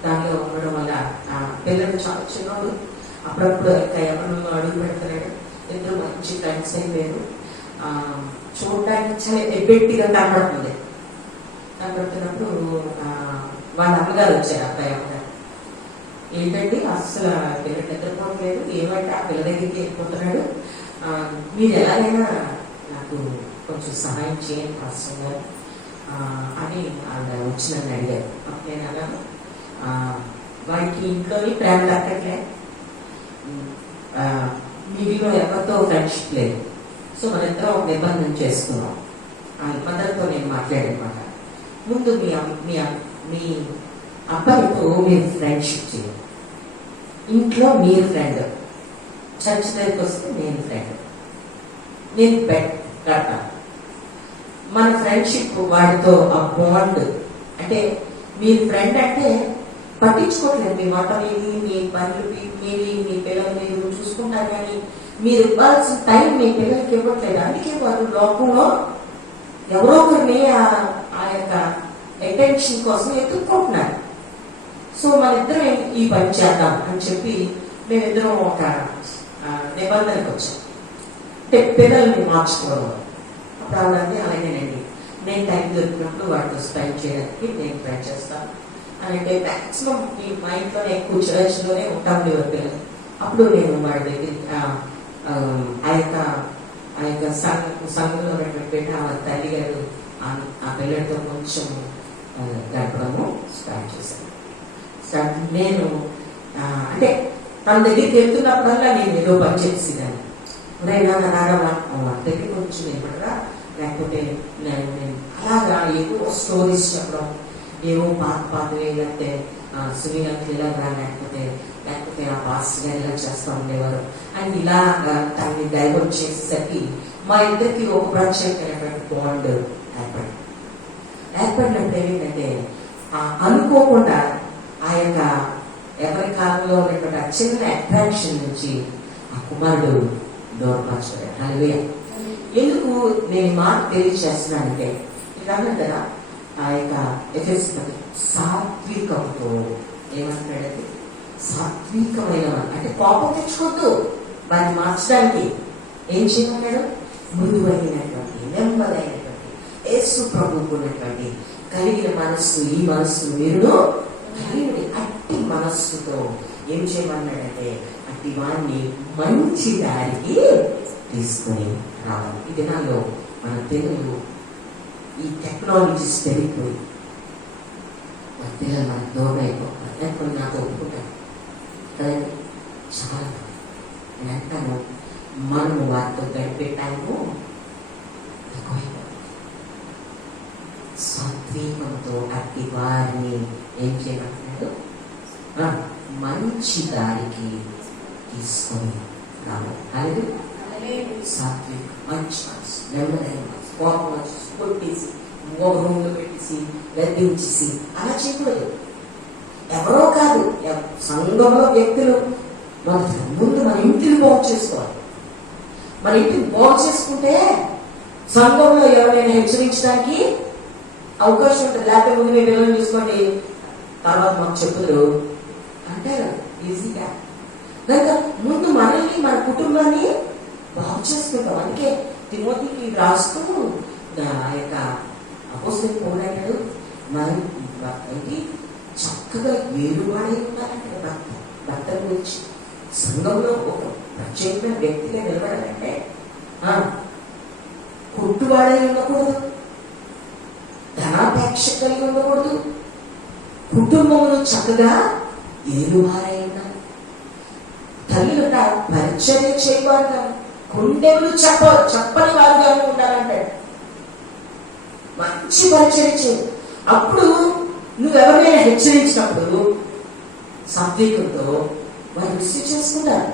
దానిలో ఉండడం వల్ల ఆ పిల్లలు చాలా చిన్నోడు. అప్పుడప్పుడు ఇంకా ఎవరిలో అడుగు పెడతారు. ఇద్దరు మంచి ఫ్రెండ్స్ అయిపోయారు. చూడడానికి చాలా ఎబ్బెట్టిగా కనబడుతుంది. కనబడుతున్నప్పుడు వాళ్ళ అమ్మగారు వచ్చారు. అబ్బాయి అమ్మగారు, ఏంటంటే అసలు పిల్లలు నిద్రపోవట్లేదు, ఏమంటే ఆ పిల్ల దగ్గరికి వెళ్ళిపోతున్నాడు, మీరు ఎలాగైనా నాకు కొంచెం సహాయం చేయండి పాస్టర్ గారు అని ఆవిడ వచ్చి నన్ను అడిగారు. అప్పుడు నేను అన్నాను, వాడికి ఇంట్లోని ప్రేమ దక్కట్లే, మీలో ఎవరితో ఫ్రెండ్షిప్ లేదు. సో మన ఇద్దరం ఒక నిబంధన చేసుకున్నాం. ఆ నిబంధనతో నేను మాట్లాడనమాట, ముందు మీ అబ్బాయితో మీరు ఫ్రెండ్షిప్ చేయండి, ఇంట్లో మీరు ఫ్రెండ్, చర్చ్ దగ్గరికి వస్తే నేను ఫ్రెండ్, నేను బెడ్ కడతాను. మన ఫ్రెండ్షిప్ వాడితో ఆ బాండ్, అంటే మీరు ఫ్రెండ్ అంటే పట్టించుకోవట్లేదు, మీ మాట మీది, మీ పనులు మీది, మీ పిల్లలు మీరు చూసుకుంటారు, కానీ మీరు ఇవ్వాల్సిన టైం మీ పిల్లలకి ఇవ్వట్లేదు. అందుకే వారు లోకంలో ఎవరో ఒకరిని ఆ యొక్క అటెన్షన్ కోసం ఎత్తుక్కుంటున్నారు. సో మన ఇద్దరం ఈ పని చేద్దాం అని చెప్పి మేమిద్దరం ఒక నిబంధనకు వచ్చాం, అంటే పిల్లల్ని మార్చుకోవడం. అప్పుడు అలాగే అలాగేనండి, నేను టైం దొరికినప్పుడు వాటితో స్పెండ్ చేయడానికి నేను ట్రై చేస్తాను అని. అంటే మ్యాక్సిమం మా ఇంట్లోనే ఎక్కువ చర్చ్లోనే ఉంటాం పిల్లలు. అప్పుడు నేను వాడి దగ్గరికి ఆ యొక్క సంఘంలో ఉన్నటువంటి ఆ తల్లి గారు ఆ పిల్లలతో కొంచెం గడపడము స్టార్ట్ చేశాను. నేను అంటే తన దగ్గరికి వెళ్తున్నప్పుడల్లా నేను ఏదో పని చేసేదాన్ని. వాళ్ళ దగ్గర కొంచెం నిలబడరా, లేకపోతే నేను అలాగా ఏవో స్టోరీస్ చెప్పడం, ఏవో పాతవే, లేకపోతే సునీలంకి ఇలాగా, లేకపోతే లేకపోతే ఆ పాస్టర్ గారు ఇలా చేస్తూ ఉండేవారు అని ఇలాగా తనని డైవర్ట్ చేసేసరికి మా ఇద్దరికి ఒక ప్రత్యేకమైనటువంటి బాండ్ ఏర్పడినప్పుడు ఏమిటంటే అనుకోకుండా ఆ యొక్క ఎవరి కాలంలో ఉన్నటువంటి ఆ చిన్న అట్రాక్షన్ నుంచి ఆ కుమారుడు దూరపరచాడు. హల్లెలూయా. ఎందుకు నేను ఈ మాట తెలియజేస్తున్నానంటే ఇక్కడ అన్నాను కదా, ఆ యొక్క ఎఫెసీయులకు సాత్వికంతో ఏమంటాడంటే సాత్వికమైన అంటే కోపం తెచ్చుకోవద్దు, వారిని మార్చడానికి ఏం చేయమన్నాడు? మృదువైనటువంటి నెమ్మదైనటువంటి యేసు ప్రభువుకు ఉన్నటువంటి కలిగిన మనస్సు, ఈ మనస్సు మీరు కలిగి అట్టి మనస్సుతో ఏం చేయమన్నాడంటే అట్టి వాడిని మంచి దారికి తీసుకొని రావాలి. ఈ దినాల్లో మన తెలుగు ఈ టెక్నాలజీస్ పెరిగిపోయి మన పిల్లలు మనకు దూరం అయిపోతారు. లేకపోతే నాతో ఒప్పుకుంటారు కదండి. చాలా నేను అంటాను, మనము వారితో గడిపే టైము ఎక్కువైపోతుంది. సాత్వికంతో అట్టి వారిని ఏం చేయమంటున్నాడు? మంచి దారికి తీసుకొని రావాలి. అలాగే సాత్విక మంచి మనసు, నెమ్మదైన మనసు, కోపం వచ్చి కొట్టేసి ఒక రూమ్ లో పెట్టేసి గద్దించేసి అలా చేయకూడదు. ఎవరో కాదు, సంఘంలో వ్యక్తులు ముందు మన ఇంటిని బాగు చేసుకోవాలి. మన ఇంటిని బాగు చేసుకుంటే సంఘంలో ఎవరైనా హెచ్చరించడానికి అవకాశం ఉంటుంది. లేకపోతే ముందు మీ పిల్లల్ని చూసుకోండి, తర్వాత మాకు చెప్పుదురు అంటారు ఈజీగా. కనుక ముందు మనల్ని, మన కుటుంబాన్ని బాగు చేసుకుంటాం. అందుకే తిమోతికి రాస్తూ ఆ యొక్క అపోస్తలుడు పౌలు అంటాడు, మనం చక్కగా వేరువాడై ఉండాలంటే భర్త గురించి సంఘంలో ఒక ప్రత్యేకమైన వ్యక్తిగా నిలబడాలంటే కొట్టువాడై ఉండకూడదు, ధనాపేక్ష కలిగి ఉండకూడదు, కుటుంబంలో చక్కగా ఏలువారై ఉండాలి. తల్లిదండ్రుల పరిచర్య చేయవారు కానీ కొండెలు చెప్పని వారుగానే ఉండాలంటాడు. మంచి పరిచర్య చేయి. అప్పుడు నువ్వెవరైనా హెచ్చరించినప్పుడు సాత్వికంతో వారు రిసీవ్ చేసుకుంటారు,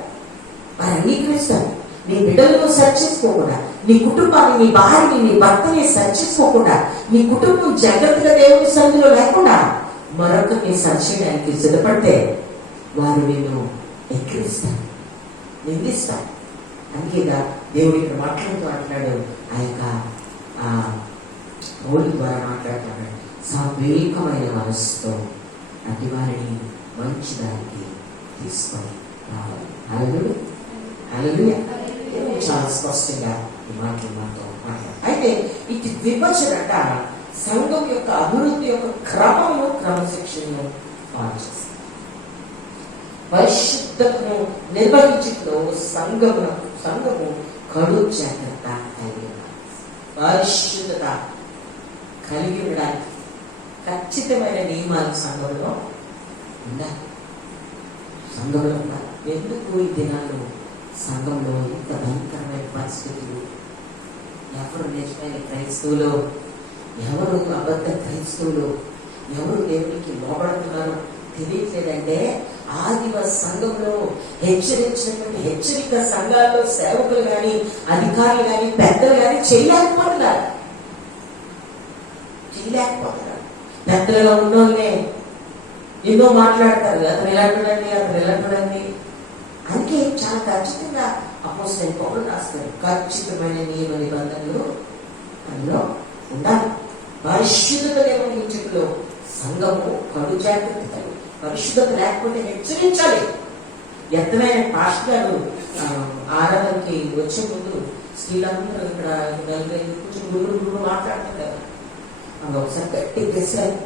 వారు అంగీకరిస్తారు. నీ బిడ్డలను సెర్చ్ చేసుకోకుండా, నీ కుటుంబాన్ని, నీ భార్యని, నీ భర్తని సెర్చ్ చేసుకోకుండా, నీ కుటుంబం జాగ్రత్తగా దేవుని సన్నిధిలో లేకుండా మరొకరిని సెర్చ్ చేయడానికి సిద్ధపడితే వారు నిన్ను ఎక్కిరిస్తారు, నిందిస్తారు. అందుకేగా దేవుడు ఇక్కడ మాట్లాడుతూ అంటున్నాడు, ఆ యొక్క పౌలు ద్వారా మాట్లాడుతున్నాడు, సాత్వికమైన మనస్సుతో అటు వారిని మంచి దానికి తీసుకొని రావాలి. హల్లెలూయా, హల్లెలూయా. చాలా స్పష్టంగా ఈ మాటలు మాట్లాడు. అయితే ఇది విభజనట సంఘం యొక్క అభివృద్ధి యొక్క క్రమము, క్రమశిక్షణను పాలు చేస్తుంది. పరిశుద్ధతను నిర్వహించడంలో సంఘము కడు జాగ్రత్త కలిగి ఉండాలి. పరిశుద్ధత కలిగి ఉండడానికి ఖచ్చితమైన నియమాలు సంఘంలో ఉండాలి. సంఘంలో ఉండాలి. ఎందుకు ఈ దినాలు సంఘంలో ఇంత భయంకరమైన పరిస్థితులు? ఎవరు నిజమైన క్రైస్తవులు, ఎవరు అబద్ధ క్రైస్తవులు, ఎవరు దేవునికి లోబడుతున్నారో తెలియట్లేదంటే ఆదివ సంఘంలో హెచ్చరించినటువంటి హెచ్చరిక సంఘాల్లో సేవకులు కానీ, అధికారులు కానీ, పెద్దలు కానీ చేయలేకపోతున్నారు. పెద్దలుగా ఉన్నోళ్ళే ఎన్నో మాట్లాడతారు, అతను ఎలా చూడండి, అతను ఎలా చూడండి. అందుకే చాలా ఖచ్చితంగా అపోస్తలుడు పౌలు రాస్తారు, ఖచ్చితమైన నియమ నిబంధనలు అందులో ఉండాలి. పరిశుద్ధత నిర్వహించడంలో సంఘము కడు జాగ్రత్త. పరిశుద్ధత లేకపోతే హెచ్చరించాలి. ఎత్తమైన పాస్టర్ గారు ఆరాధనకి వచ్చే ముందు స్త్రీలందరూ ఇక్కడ కొంచెం గురువు మాట్లాడుతుంటారు. అలా ఒకసారి గట్టి గెలిచారు,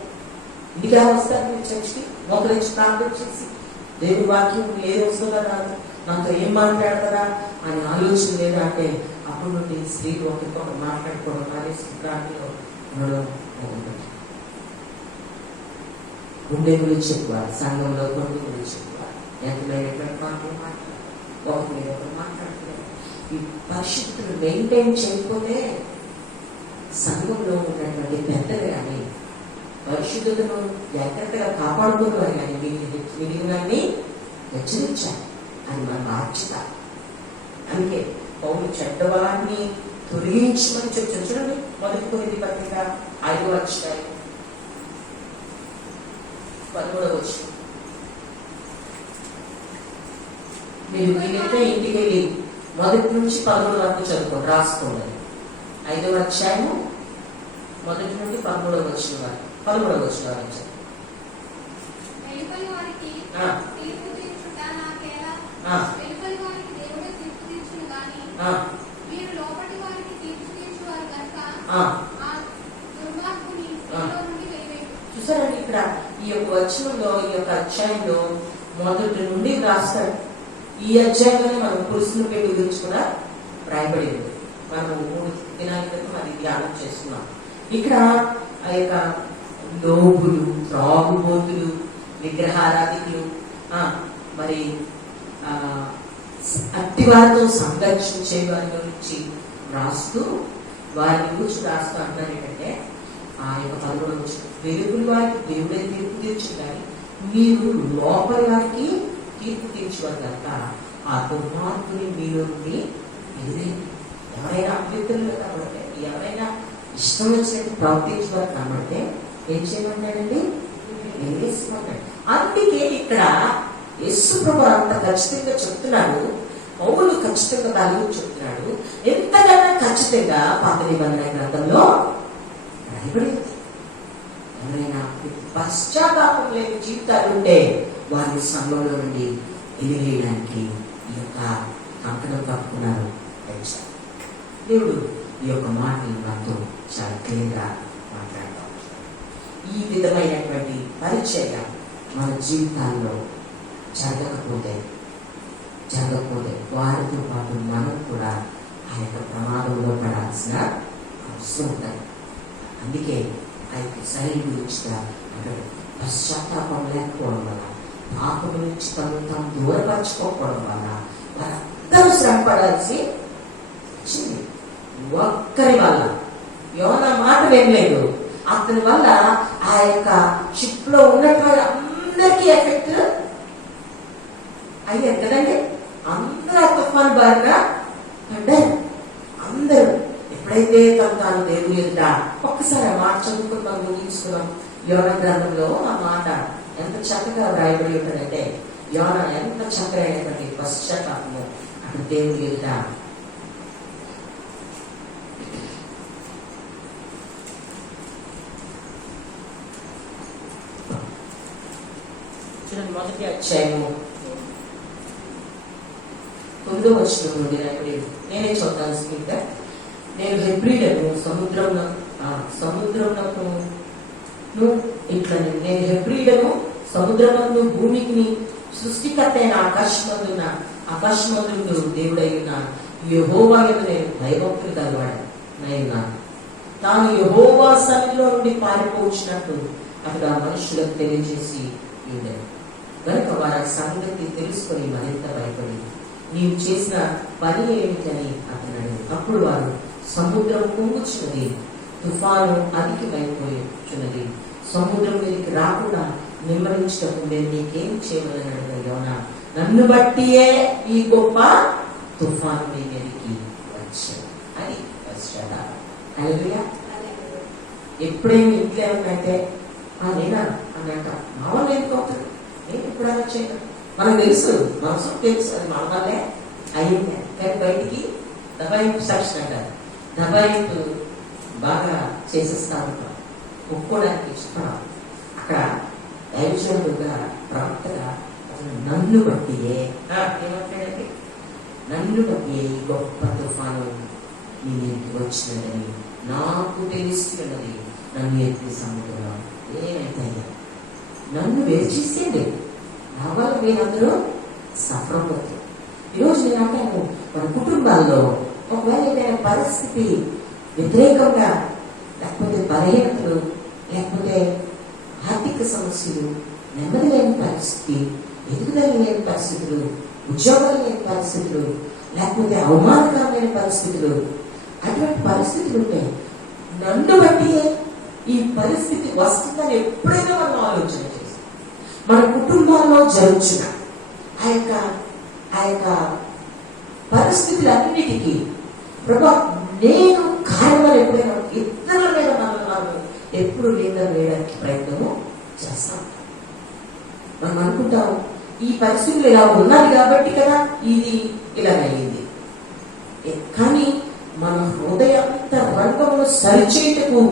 ఇంటికి వస్తారు మీరు చర్చికి మోకరించి ప్రార్థన చేసి దేవుని వాక్యం ఏది వస్తుందా రాదు, నాతో ఏం మాట్లాడతారా అని ఆలోచన లేదా అంటే అప్పుడు నుండి స్త్రీలు ఒకరికొకరు మాట్లాడుకోవడం మానేసి ప్రార్థనలో ఉండడం మొదలుపెట్టారు. గుండె గురించి చెప్పుకోవాలి, సంఘంలో కొండ గురించి చెప్పుకోవాలి, ఎంతమైనటువంటి మాటలు మాట్లాడాలి, ఒకరి మీద ఒకరు మాట్లాడుతున్నారు. ఈ పరిశుద్ధులు మెయింటైన్ చేయకపోతే సంఘంలో ఉన్నటువంటి పెద్దలు కానీ పరిశుద్ధతను జాగ్రత్తగా కాపాడుకోవాలి కానీ మిగిలినన్ని హెచ్చరించాలి. అది మన బాధ్యత. అందుకే పౌలు చెడ్డవాడిని తొలగించమని చెప్తాను. చూడండి, మొదటి కొరింథీ పత్రిక 5వ అధ్యాయం 13వ వచనం. మీరు వీలైతే ఇంటికి వెళ్ళి మొదటి నుంచి 13 వరకు చదువుకోండి, రాసుకోండి. 5వ అధ్యాయము మొదటి నుండి 13వ వచనం వరకు. 13వ వచనం వరకు వెలుపలి వారికి తీర్పు తీర్చుట నాకేలా? వెలుపలి వారికి దేవుడే తీర్పు తీర్చును గాని మీరు లోపటి వారికి తీర్పు తీర్చువారు కనుక ఆ దుర్మార్గుని మీలో నుండి వెలివేయుడు. చూసారండి, ఇక్కడ ఈ యొక్క వచనంలో, ఈ యొక్క అధ్యాయంలో మొదటి నుండి రాస్తాడు. ఈ అధ్యాయంలోనే మనం పురుషుల పేరు గురించి కూడా రాయబడింది. మనం 3 దినాల క్రితం అది ధ్యానం చేస్తున్నాం. ఇక్కడ ఆ యొక్క లోబులు, త్రాగుబోతులు, విగ్రహారాధికులు, మరి అట్టి వారితో సంఘర్షించే వారి గురించి రాస్తూ, వారిని గురించి రాస్తూ అంటున్నారు ఏంటంటే, ఆ యొక్క 13వ వచనం, వెలుగుల వారికి దేవుడే తీర్పు తీర్చు కానీ మీరు లోపలి వారికి తీర్పు తీర్చేవారు కనుక ఆ దుర్మార్గుని మీలో నుండి ఎదురైంది. ఎవరైనా అభ్యర్థులు కనబడితే, ఎవరైనా ఇష్టం వచ్చినట్టు ప్రవర్తించేవారు కనబడితే ఏం చేయమంటాడండి? వేరేసుకోమంటాడు. అందుకే ఇక్కడ యేసు ప్రభు అంత ఖచ్చితంగా చెప్తున్నాడు, పౌలు ఖచ్చితంగా దాని గురించి చెప్తున్నాడు. ఎంతకన్నా ఖచ్చితంగా పాత నిబంధన గ్రంథంలో రాయబడింది. ఎవరైనా పశ్చాత్తాపం లేని జీవితాలు ఉంటే వారిని సంఘంలో నుండి ఎదిరేయడానికి ఈ యొక్క కంకణం కప్పుకున్నారు. దేవుడు ఈ యొక్క మాటలు నాతో చాలా క్లియర్గా మాట్లాడతాం. ఈ విధమైనటువంటి పరిచయ మన జీవితాల్లో జరగకపోతే వారితో పాటు మనం కూడా ఆ యొక్క ప్రమాదంలో పడాల్సిన అవసరం ఉంటుంది. అందుకే ఆ యొక్క శరీరం గురించి అంటాడు, పశ్చాత్తాపం లేకపోవడం వల్ల, పాపం నుంచి తాము దూరపరచుకోకపోవడం వల్ల వారందరూ శ్రమపడాల్సి వచ్చింది. ఒక్కరి వల్ల, యోనా మాట వినలేదు, అతని వల్ల ఆ యొక్క షిప్ లో ఉన్నటువంటి అందరికీ ఎఫెక్ట్ అయ్యారు కదండి. అందరూ ఆ తుఫాను బారిన పడ్డారు. అందరూ ఎప్పుడైతే తాను దేవుని ఎదుట, ఒక్కసారి ఆ మాట చదువుకుని మనం ముగించుకున్నాం. యోనా గ్రంథంలో ఆ మాట ఎంత చక్కగా వ్రాయబడి ఉంటుందంటే, యోనా ఎంత చక్కగా అయినటువంటి పశ్చాత్తాపము అక్కడ దేవుని ఎదుట. చూడండి, మొదటి అధ్యాయము 9వ వచనం నుండి రాయబడి. నేనే చూద్దాను స్పీడ్గా. నేను హెబ్రీలను సముద్రమునకు ఇట్లా, నేను హెబ్రీలను సముద్రమందు భూమికి సృష్టికర్త అయిన ఆకాశమందు దేవుడైన యెహోవా యందు నేను భయభక్తులు కలవాడనైనాను. తాను యెహోవా సన్నిధిలో నుండి పారిపోవచ్చినట్టు అక్కడ మనుషులకు తెలియజేసి ఉండేది. కనుక వారి సంగతి తెలుసుకొని మరింత భయపడి, నీవు చేసిన పని ఏమిటని అతను. అప్పుడు వారు, సముద్రం పొంగుచున్నది, తుఫాను అధికమైపోతున్నది, సముద్రం మీదకి రాకుండా నిమ్మరించటకు నేను నీకేం చేయవలని అడిగాను. నన్ను బట్టియే ఈ గొప్ప తుఫాను మీ మీదకి వచ్చాను అని వచ్చాడా. హల్లెలూయా. ఎప్పుడైనా ఇంట్లో ఏమంటే నేనా అని అంట, మా వాళ్ళు ఎందుకోతాడు, నేను ఎప్పుడైనా చేయను. మనకు తెలుసు, మనసు తెలుసు, అది మన వల్లే అయ్యింది. కానీ బయటికి దబాయింపు సెక్షన్ అంటారు, దబాయింపు బాగా చేసేస్తా ఉంటాం, ఒప్పుకోవడానికి ఇష్టపడం. అక్కడ దైవజనుడుగా ప్రవక్తగా అతను నన్ను బట్టియే ఏమంటాడంటే, నన్ను బట్టియే ఈ గొప్ప తుఫాను నీ ఇంటికి వచ్చినదని నాకు తెలుస్తున్నది. నన్ను ఎత్తి సముద్రం ఏమైతే నన్ను వేచేసేయండి, నా వల్ల మీరందరూ సఫర్ అవుతారు. ఈరోజు నేను అంటాను, మన కుటుంబాల్లో ఒకవేళ ఏదైనా పరిస్థితి వ్యతిరేకంగా, లేకపోతే బలహీనతలు, లేకపోతే ఆర్థిక సమస్యలు, నెమ్మది లేని పరిస్థితి, ఎదుగుదల లేని పరిస్థితులు, ఉద్యోగాలు లేని పరిస్థితులు, లేకపోతే అవమానకరమైన పరిస్థితులు, అటువంటి పరిస్థితులు ఉంటాయి. నన్ను బట్టి ఈ పరిస్థితి వస్తుందని ఎప్పుడైనా మనం ఆలోచన చేస్తాం. మన కుటుంబాల్లో జరుగుతున్న ఆ యొక్క పరిస్థితులన్నిటికీ ప్రభా నేను కారణాలు ఎప్పుడైనా ఇతరుల మీద మనం ఎప్పుడు నిందన వేయడానికి ప్రయత్నము చేస్తాం. మనం అనుకుంటాం ఈ పరిస్థితులు ఇలా ఉన్నది కాబట్టి కదా ఇది ఇలా అయ్యింది. కానీ మన హృదయంత రంగమును సరిచేయటకు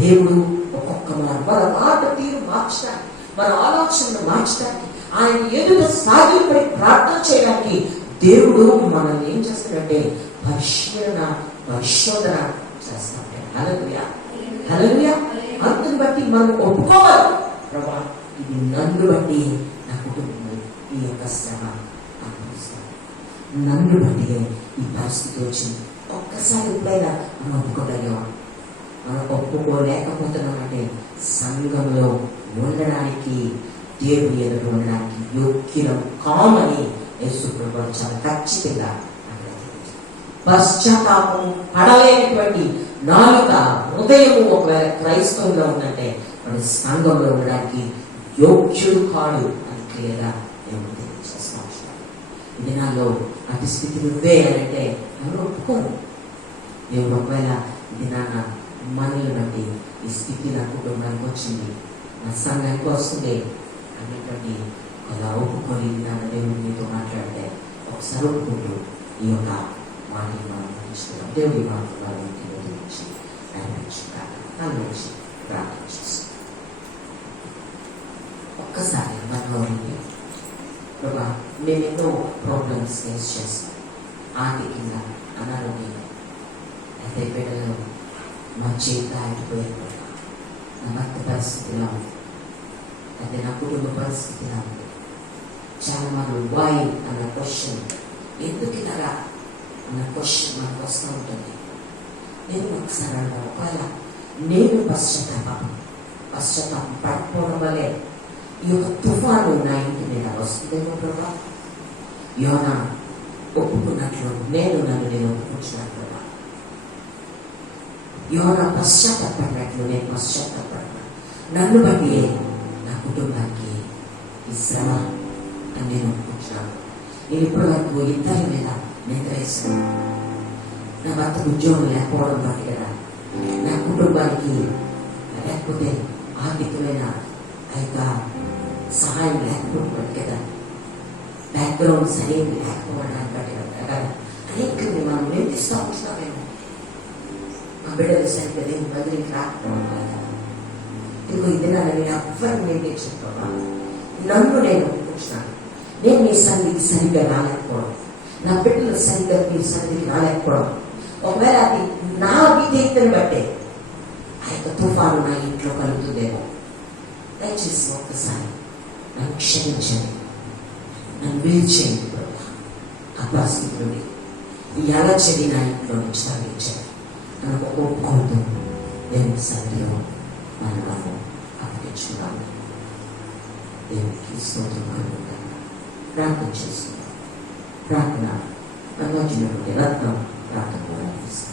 దేవుడు ఒక్కొక్క మన మాట తీరు మార్చడానికి, మన ఆలోచనను మార్చడానికి, ఆయన ఎదుట సాగిపడి ప్రార్థన చేయడానికి దేవుడు మనల్ని ఏం చేస్తాడంటే పరిశోధన చేస్తాడు. హల్లెలూయా, హల్లెలూయా. అందుని బట్టి మనం ఒప్పుకోవాలి, ప్రభా ఇది నన్ను బట్టి నా కుటుంబం ఈ యొక్క శ్రమ అనుభవిస్తాను, నన్ను బట్టి ఈ పరిస్థితి వచ్చింది. ఒక్కసారి ఎప్పుడైనా మనం ఒప్పుకోగలిగాం. మనం ఒప్పుకోలేకపోతున్నామంటే సంఘంలో ఉండడానికి, దేవుని ఎదుట ఉండడానికి యోగ్యం కామని యేసు ప్రభువు చాలా ఖచ్చితంగా పశ్చాత్తాపం పడలేనటువంటి నాలుక హృదయము ఒకవేళ క్రైస్తవులో ఉందంటే మన సంఘంలో ఉండడానికి యోగ్యుడు కాడు అని క్లియర్గా నేను తెలియజేస్తున్నాను. ఈ దినాల్లో అటు స్థితి నువ్వే అంటే ఎవరు ఒప్పుకోరు. దేవుడు ఒకవేళ ఈ దినాన మనల్ని బట్టి ఈ స్థితి నా కుటుంబానికి వచ్చింది, నా సంఘానికి వస్తుంది అనేటువంటి అలా ఒప్పుకొని నా దేవుడు మీతో మాట్లాడితే ఒకసారి ఒప్పుకుంటూ ఈ యొక్క మాటలు మనం పఠిస్తున్నాం. దేవుడి మాటలు నుంచి ఆయన నుంచి ప్రార్థన చేస్తాం. ఒక్కసారి మనోని ప్రభా మేము ఎన్నో ప్రాబ్లమ్స్ ఫేస్ చేస్తాం, ఆర్థికంగా, అనారోగ్యంగా, అయితే బిడ్డలు మా చేత ఆగిపోయారు, నా భర్త పరిస్థితిలో ఉంది, అయితే నా కుటుంబ పరిస్థితిలో ఉంది. చాలా మంది వై అన్న క్వశ్చన్, ఎందుకు ఇలాగా అన్న క్వశ్చన్ మనకు వస్తూ ఉంటుంది. నేను ఒకసారి అన్నా, ఒకవేళ నేను పశ్చాత్తాపం పడిపోవడం వల్లే ఈ యొక్క తుఫాను నా ఇంటి మీద వస్తుందేమో ప్రభా. యోనా ఒప్పుకున్నట్లు నన్ను ఒప్పుకుంటున్నాను ప్రభా. యోనా పశ్చాత్తాపడినట్లు నేను పశ్చాత్తాపడినా, నన్ను బట్టి నా కుటుంబానికి ఈ శ్రమ అని నేను ఒప్పుకుంటున్నాను. నేను ఇప్పటి వరకు ఇద్దరి మీద నిద్రేస్తున్నాను. నా భర్త ఉద్యోగం లేకపోవడం బట్టి కదా, నా కుటుంబానికి లేకపోతే ఆర్థికమైన ఆ యొక్క సహాయం లేకపోవడం కదా, బ్యాక్గ్రౌండ్ సరైనది లేకపోవడానికి బట్టి కదా అనేక మనం నిందిస్తూ ఉంటున్నామేమో. మా బిడ్డలు సరిగ్గా నేను బదిలీకి రాకపోవడం కదా, ఇంకో ఇది నేను ఎవ్వరిని నిందించకపోవా, నన్ను నేను ఒప్పుకుంటున్నాను. నేను మీ సన్నిధికి సరిగ్గా రాలేకపోవడం, నా బిడ్డలు సరిగ్గా మీ సన్నిధికి రాలేకపోవడం, ఒకవేళ అది నా విధేయతను బట్టే ఆ యొక్క తుఫాను నా ఇంట్లో కలుగుతుందేమో. దయచేసి ఒక్కసారి నన్ను క్షమించండి, నన్ను వీల్చేయండి ప్రభా. ఆ పరిస్థితులని ఎలా చెడి నా ఇంట్లో నుంచి తగ్గించండి. నన్ను ఒప్పుకుంటూ దేవుని సన్నిధిలో మనము అప్పగించుకున్నాము. దేవునికి స్తోత్రం కలుగుతాం. ప్రార్థన చేస్తున్నాం. ప్రార్థన అనువచనటువంటి రత్నం ప్రార్థన కూడా చేస్తాం.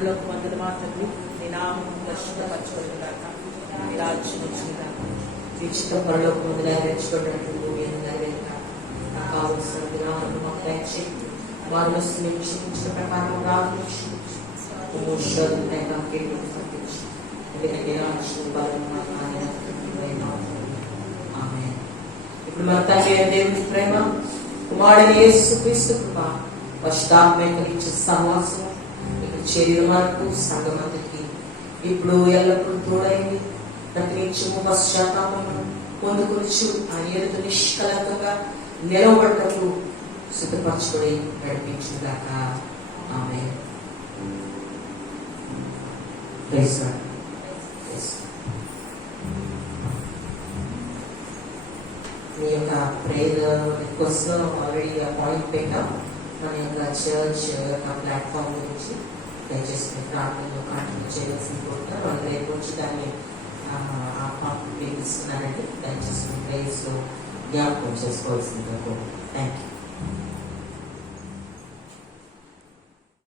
పరలోక వందన మాత్రం నీ నామం దర్శనపరచుకోలేక నీ రాజ్యం వచ్చిందాక తీర్చిత పరలోక ముందుగా రెచ్చుకున్నట్టు కావలసిన దినాలను మాకు దయచేయి. వారు క్షమించిన ప్రకారం రాజు ఇప్పుడు మన తండ్రి అయిన దేవుని ప్రేమ, కుమారుడైన యేసుక్రీస్తు కృప, పరిశుద్ధాత్మ ఇచ్చే సహవాసం ఇక్కడ చేరిన వరకు సంఘమంతకి ఇప్పుడు ఎల్లప్పుడూ తోడైంది. ప్రతి నిత్యము పశ్చాత్తాపమును పొందుకొచ్చు ఆయన ఎదుట నిష్కలంకంగా నిలవబడ్డకు సిద్ధపరచుకొని నడిపించుగాక. ఆమేన్. Praise God. Yes. మీ యొక్క ప్రేయర్ రిక్వెస్ట్ ఆల్రెడీ పాయింట్ పెట్టాం. మన యొక్క చర్చ్ యొక్క ప్లాట్ఫామ్ గురించి దయచేసి ప్రార్థనలో కంటిన్యూ చేయవలసింది కోరుతున్నారు. వాళ్ళు రేపు వచ్చి దాన్ని ఇస్తున్నారండి. దయచేసి ప్రేయర్స్లో జ్ఞాపకం చేసుకోవాల్సిందిగా కోరుతున్నాను. Thank you.